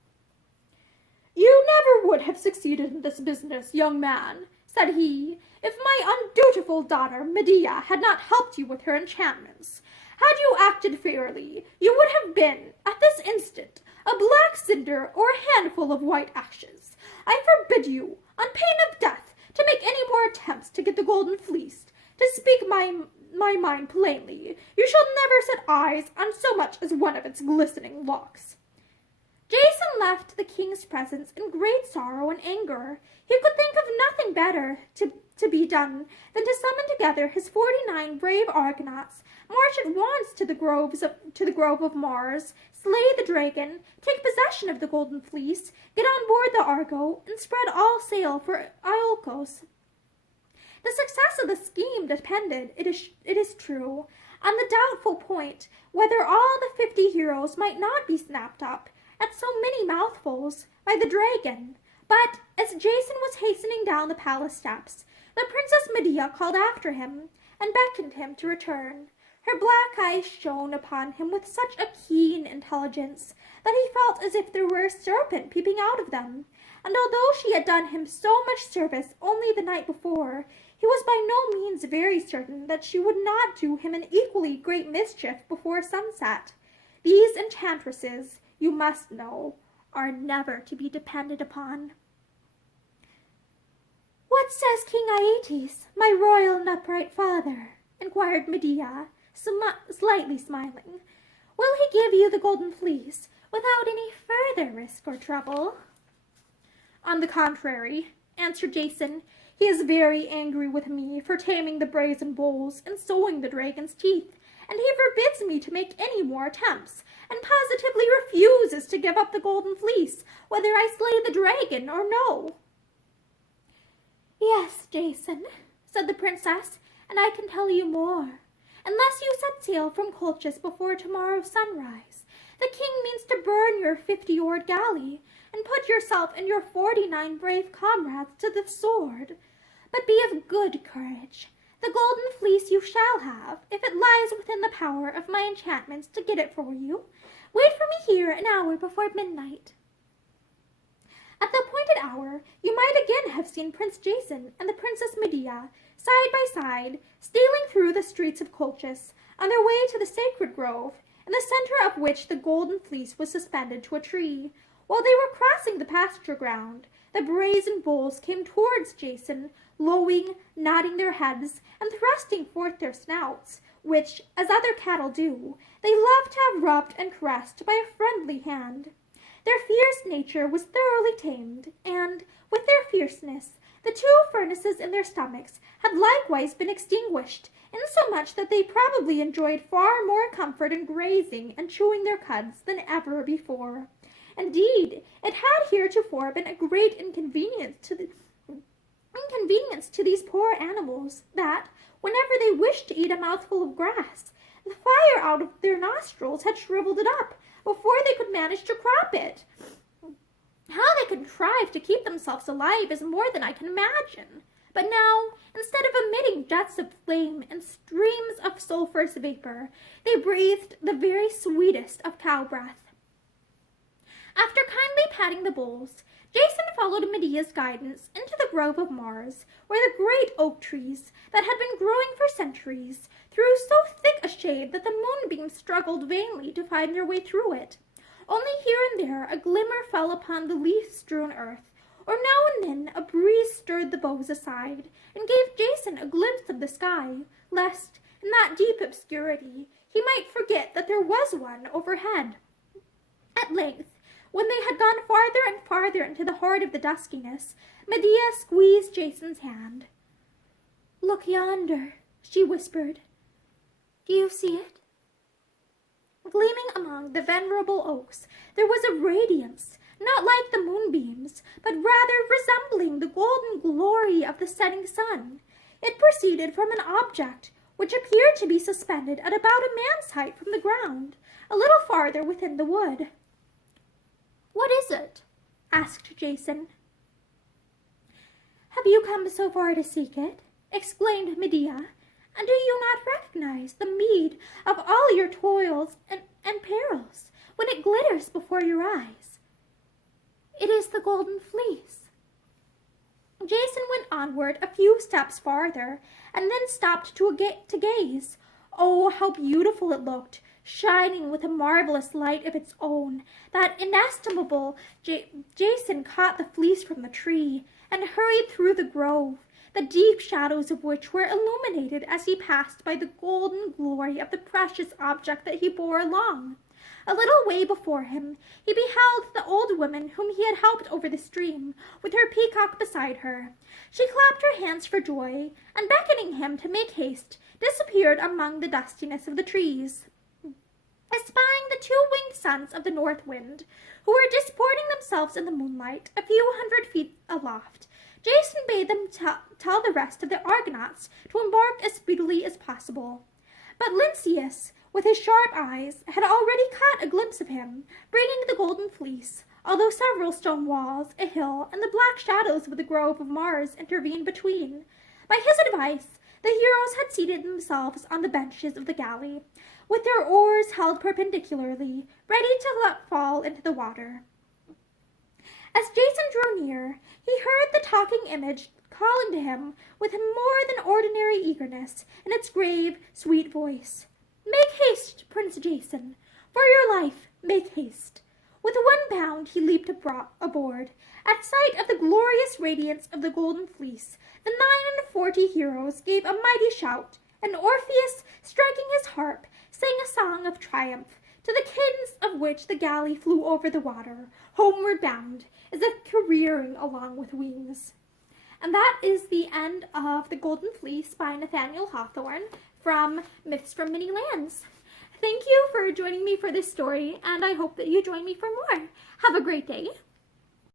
"You never would have succeeded in this business, young man," said he, "if my undutiful daughter Medea had not helped you with her enchantments. Had you acted fairly, you would have been, at this instant, a black cinder or a handful of white ashes. I forbid you, on pain of death, to make any more attempts to get the Golden Fleece. To speak my mind plainly, you shall never set eyes on so much as one of its glistening locks." Jason left the king's presence in great sorrow and anger. He could think of nothing better to be done than to summon together his 49 brave Argonauts, march at once to the grove of Mars, slay the dragon, take possession of the Golden Fleece, get on board the Argo, and spread all sail for Iolcos. The success of the scheme depended, it is true, on the doubtful point whether all the 50 heroes might not be snapped up at so many mouthfuls by the dragon. But as Jason was hastening down the palace steps, the Princess Medea called after him and beckoned him to return. Her black eyes shone upon him with such a keen intelligence that he felt as if there were a serpent peeping out of them, and although she had done him so much service only the night before, he was by no means very certain that she would not do him an equally great mischief before sunset. These enchantresses, you must know, are never to be depended upon. "What says King Aeetes, my royal and upright father?" inquired Medea, slightly smiling. "Will he give you the Golden Fleece without any further risk or trouble?" "On the contrary," answered Jason. "He is very angry with me for taming the brazen bulls and sowing the dragon's teeth, and he forbids me to make any more attempts, and positively refuses to give up the Golden Fleece, whether I slay the dragon or no." "Yes, Jason," said the princess, "and I can tell you more. Unless you set sail from Colchis before tomorrow's sunrise, the king means to burn your 50-oared galley, and put yourself and your 49 brave comrades to the sword. But be of good courage. The Golden Fleece you shall have, if it lies within the power of my enchantments to get it for you. Wait for me here an hour before midnight." At the appointed hour, you might again have seen Prince Jason and the Princess Medea, side by side, stealing through the streets of Colchis, on their way to the sacred grove, in the center of which the Golden Fleece was suspended to a tree. While they were crossing the pasture ground, the brazen bulls came towards Jason, lowing, nodding their heads, and thrusting forth their snouts, which, as other cattle do, they loved to have rubbed and caressed by a friendly hand. Their fierce nature was thoroughly tamed, and, with their fierceness, the 2 furnaces in their stomachs had likewise been extinguished, insomuch that they probably enjoyed far more comfort in grazing and chewing their cuds than ever before. Indeed, it had heretofore been a great inconvenience to these poor animals that, whenever they wished to eat a mouthful of grass, the fire out of their nostrils had shriveled it up before they could manage to crop it. How they contrived to keep themselves alive is more than I can imagine. But now, instead of emitting jets of flame and streams of sulphurous vapor, they breathed the very sweetest of cow breath. After kindly patting the bulls, Jason followed Medea's guidance into the grove of Mars, where the great oak trees, that had been growing for centuries, threw so thick a shade that the moonbeams struggled vainly to find their way through it. Only here and there a glimmer fell upon the leaf-strewn earth, or now and then a breeze stirred the boughs aside, and gave Jason a glimpse of the sky, lest, in that deep obscurity, he might forget that there was one overhead. At length, when they had gone farther and farther into the heart of the duskiness, Medea squeezed Jason's hand. "Look yonder," she whispered. "Do you see it?" Gleaming among the venerable oaks, there was a radiance, not like the moonbeams, but rather resembling the golden glory of the setting sun. It proceeded from an object which appeared to be suspended at about a man's height from the ground, a little farther within the wood. "What is it?" asked Jason. "Have you come so far to seek it?" exclaimed Medea. "And do you not recognize the meed of all your toils and perils when it glitters before your eyes? It is the Golden Fleece." Jason went onward a few steps farther, and then stopped to gaze. Oh, how beautiful it looked, shining with a marvelous light of its own, that inestimable Jason caught the fleece from the tree, and hurried through the grove, the deep shadows of which were illuminated as he passed by the golden glory of the precious object that he bore along. A little way before him, he beheld the old woman whom he had helped over the stream, with her peacock beside her. She clapped her hands for joy, and beckoning him to make haste, disappeared among the dustiness of the trees. Espying the 2 winged sons of the north wind, who were disporting themselves in the moonlight a few hundred feet aloft, Jason bade them tell the rest of the Argonauts to embark as speedily as possible. But Lynceus, with his sharp eyes, had already caught a glimpse of him, bringing the Golden Fleece, although several stone walls, a hill, and the black shadows of the grove of Mars intervened between. By his advice, the heroes had seated themselves on the benches of the galley, with their oars held perpendicularly, ready to let fall into the water. As Jason drew near, he heard the talking image calling to him with more than ordinary eagerness in its grave, sweet voice. "Make haste, Prince Jason. For your life, make haste." With one bound he leaped aboard. At sight of the glorious radiance of the Golden Fleece, the 49 heroes gave a mighty shout, and Orpheus, striking his harp, sang a song of triumph, to the cadence of which the galley flew over the water, homeward bound, as if careering along with wings. And that is the end of The Golden Fleece by Nathaniel Hawthorne from Myths from Many Lands. Thank you for joining me for this story, and I hope that you join me for more. Have a great day.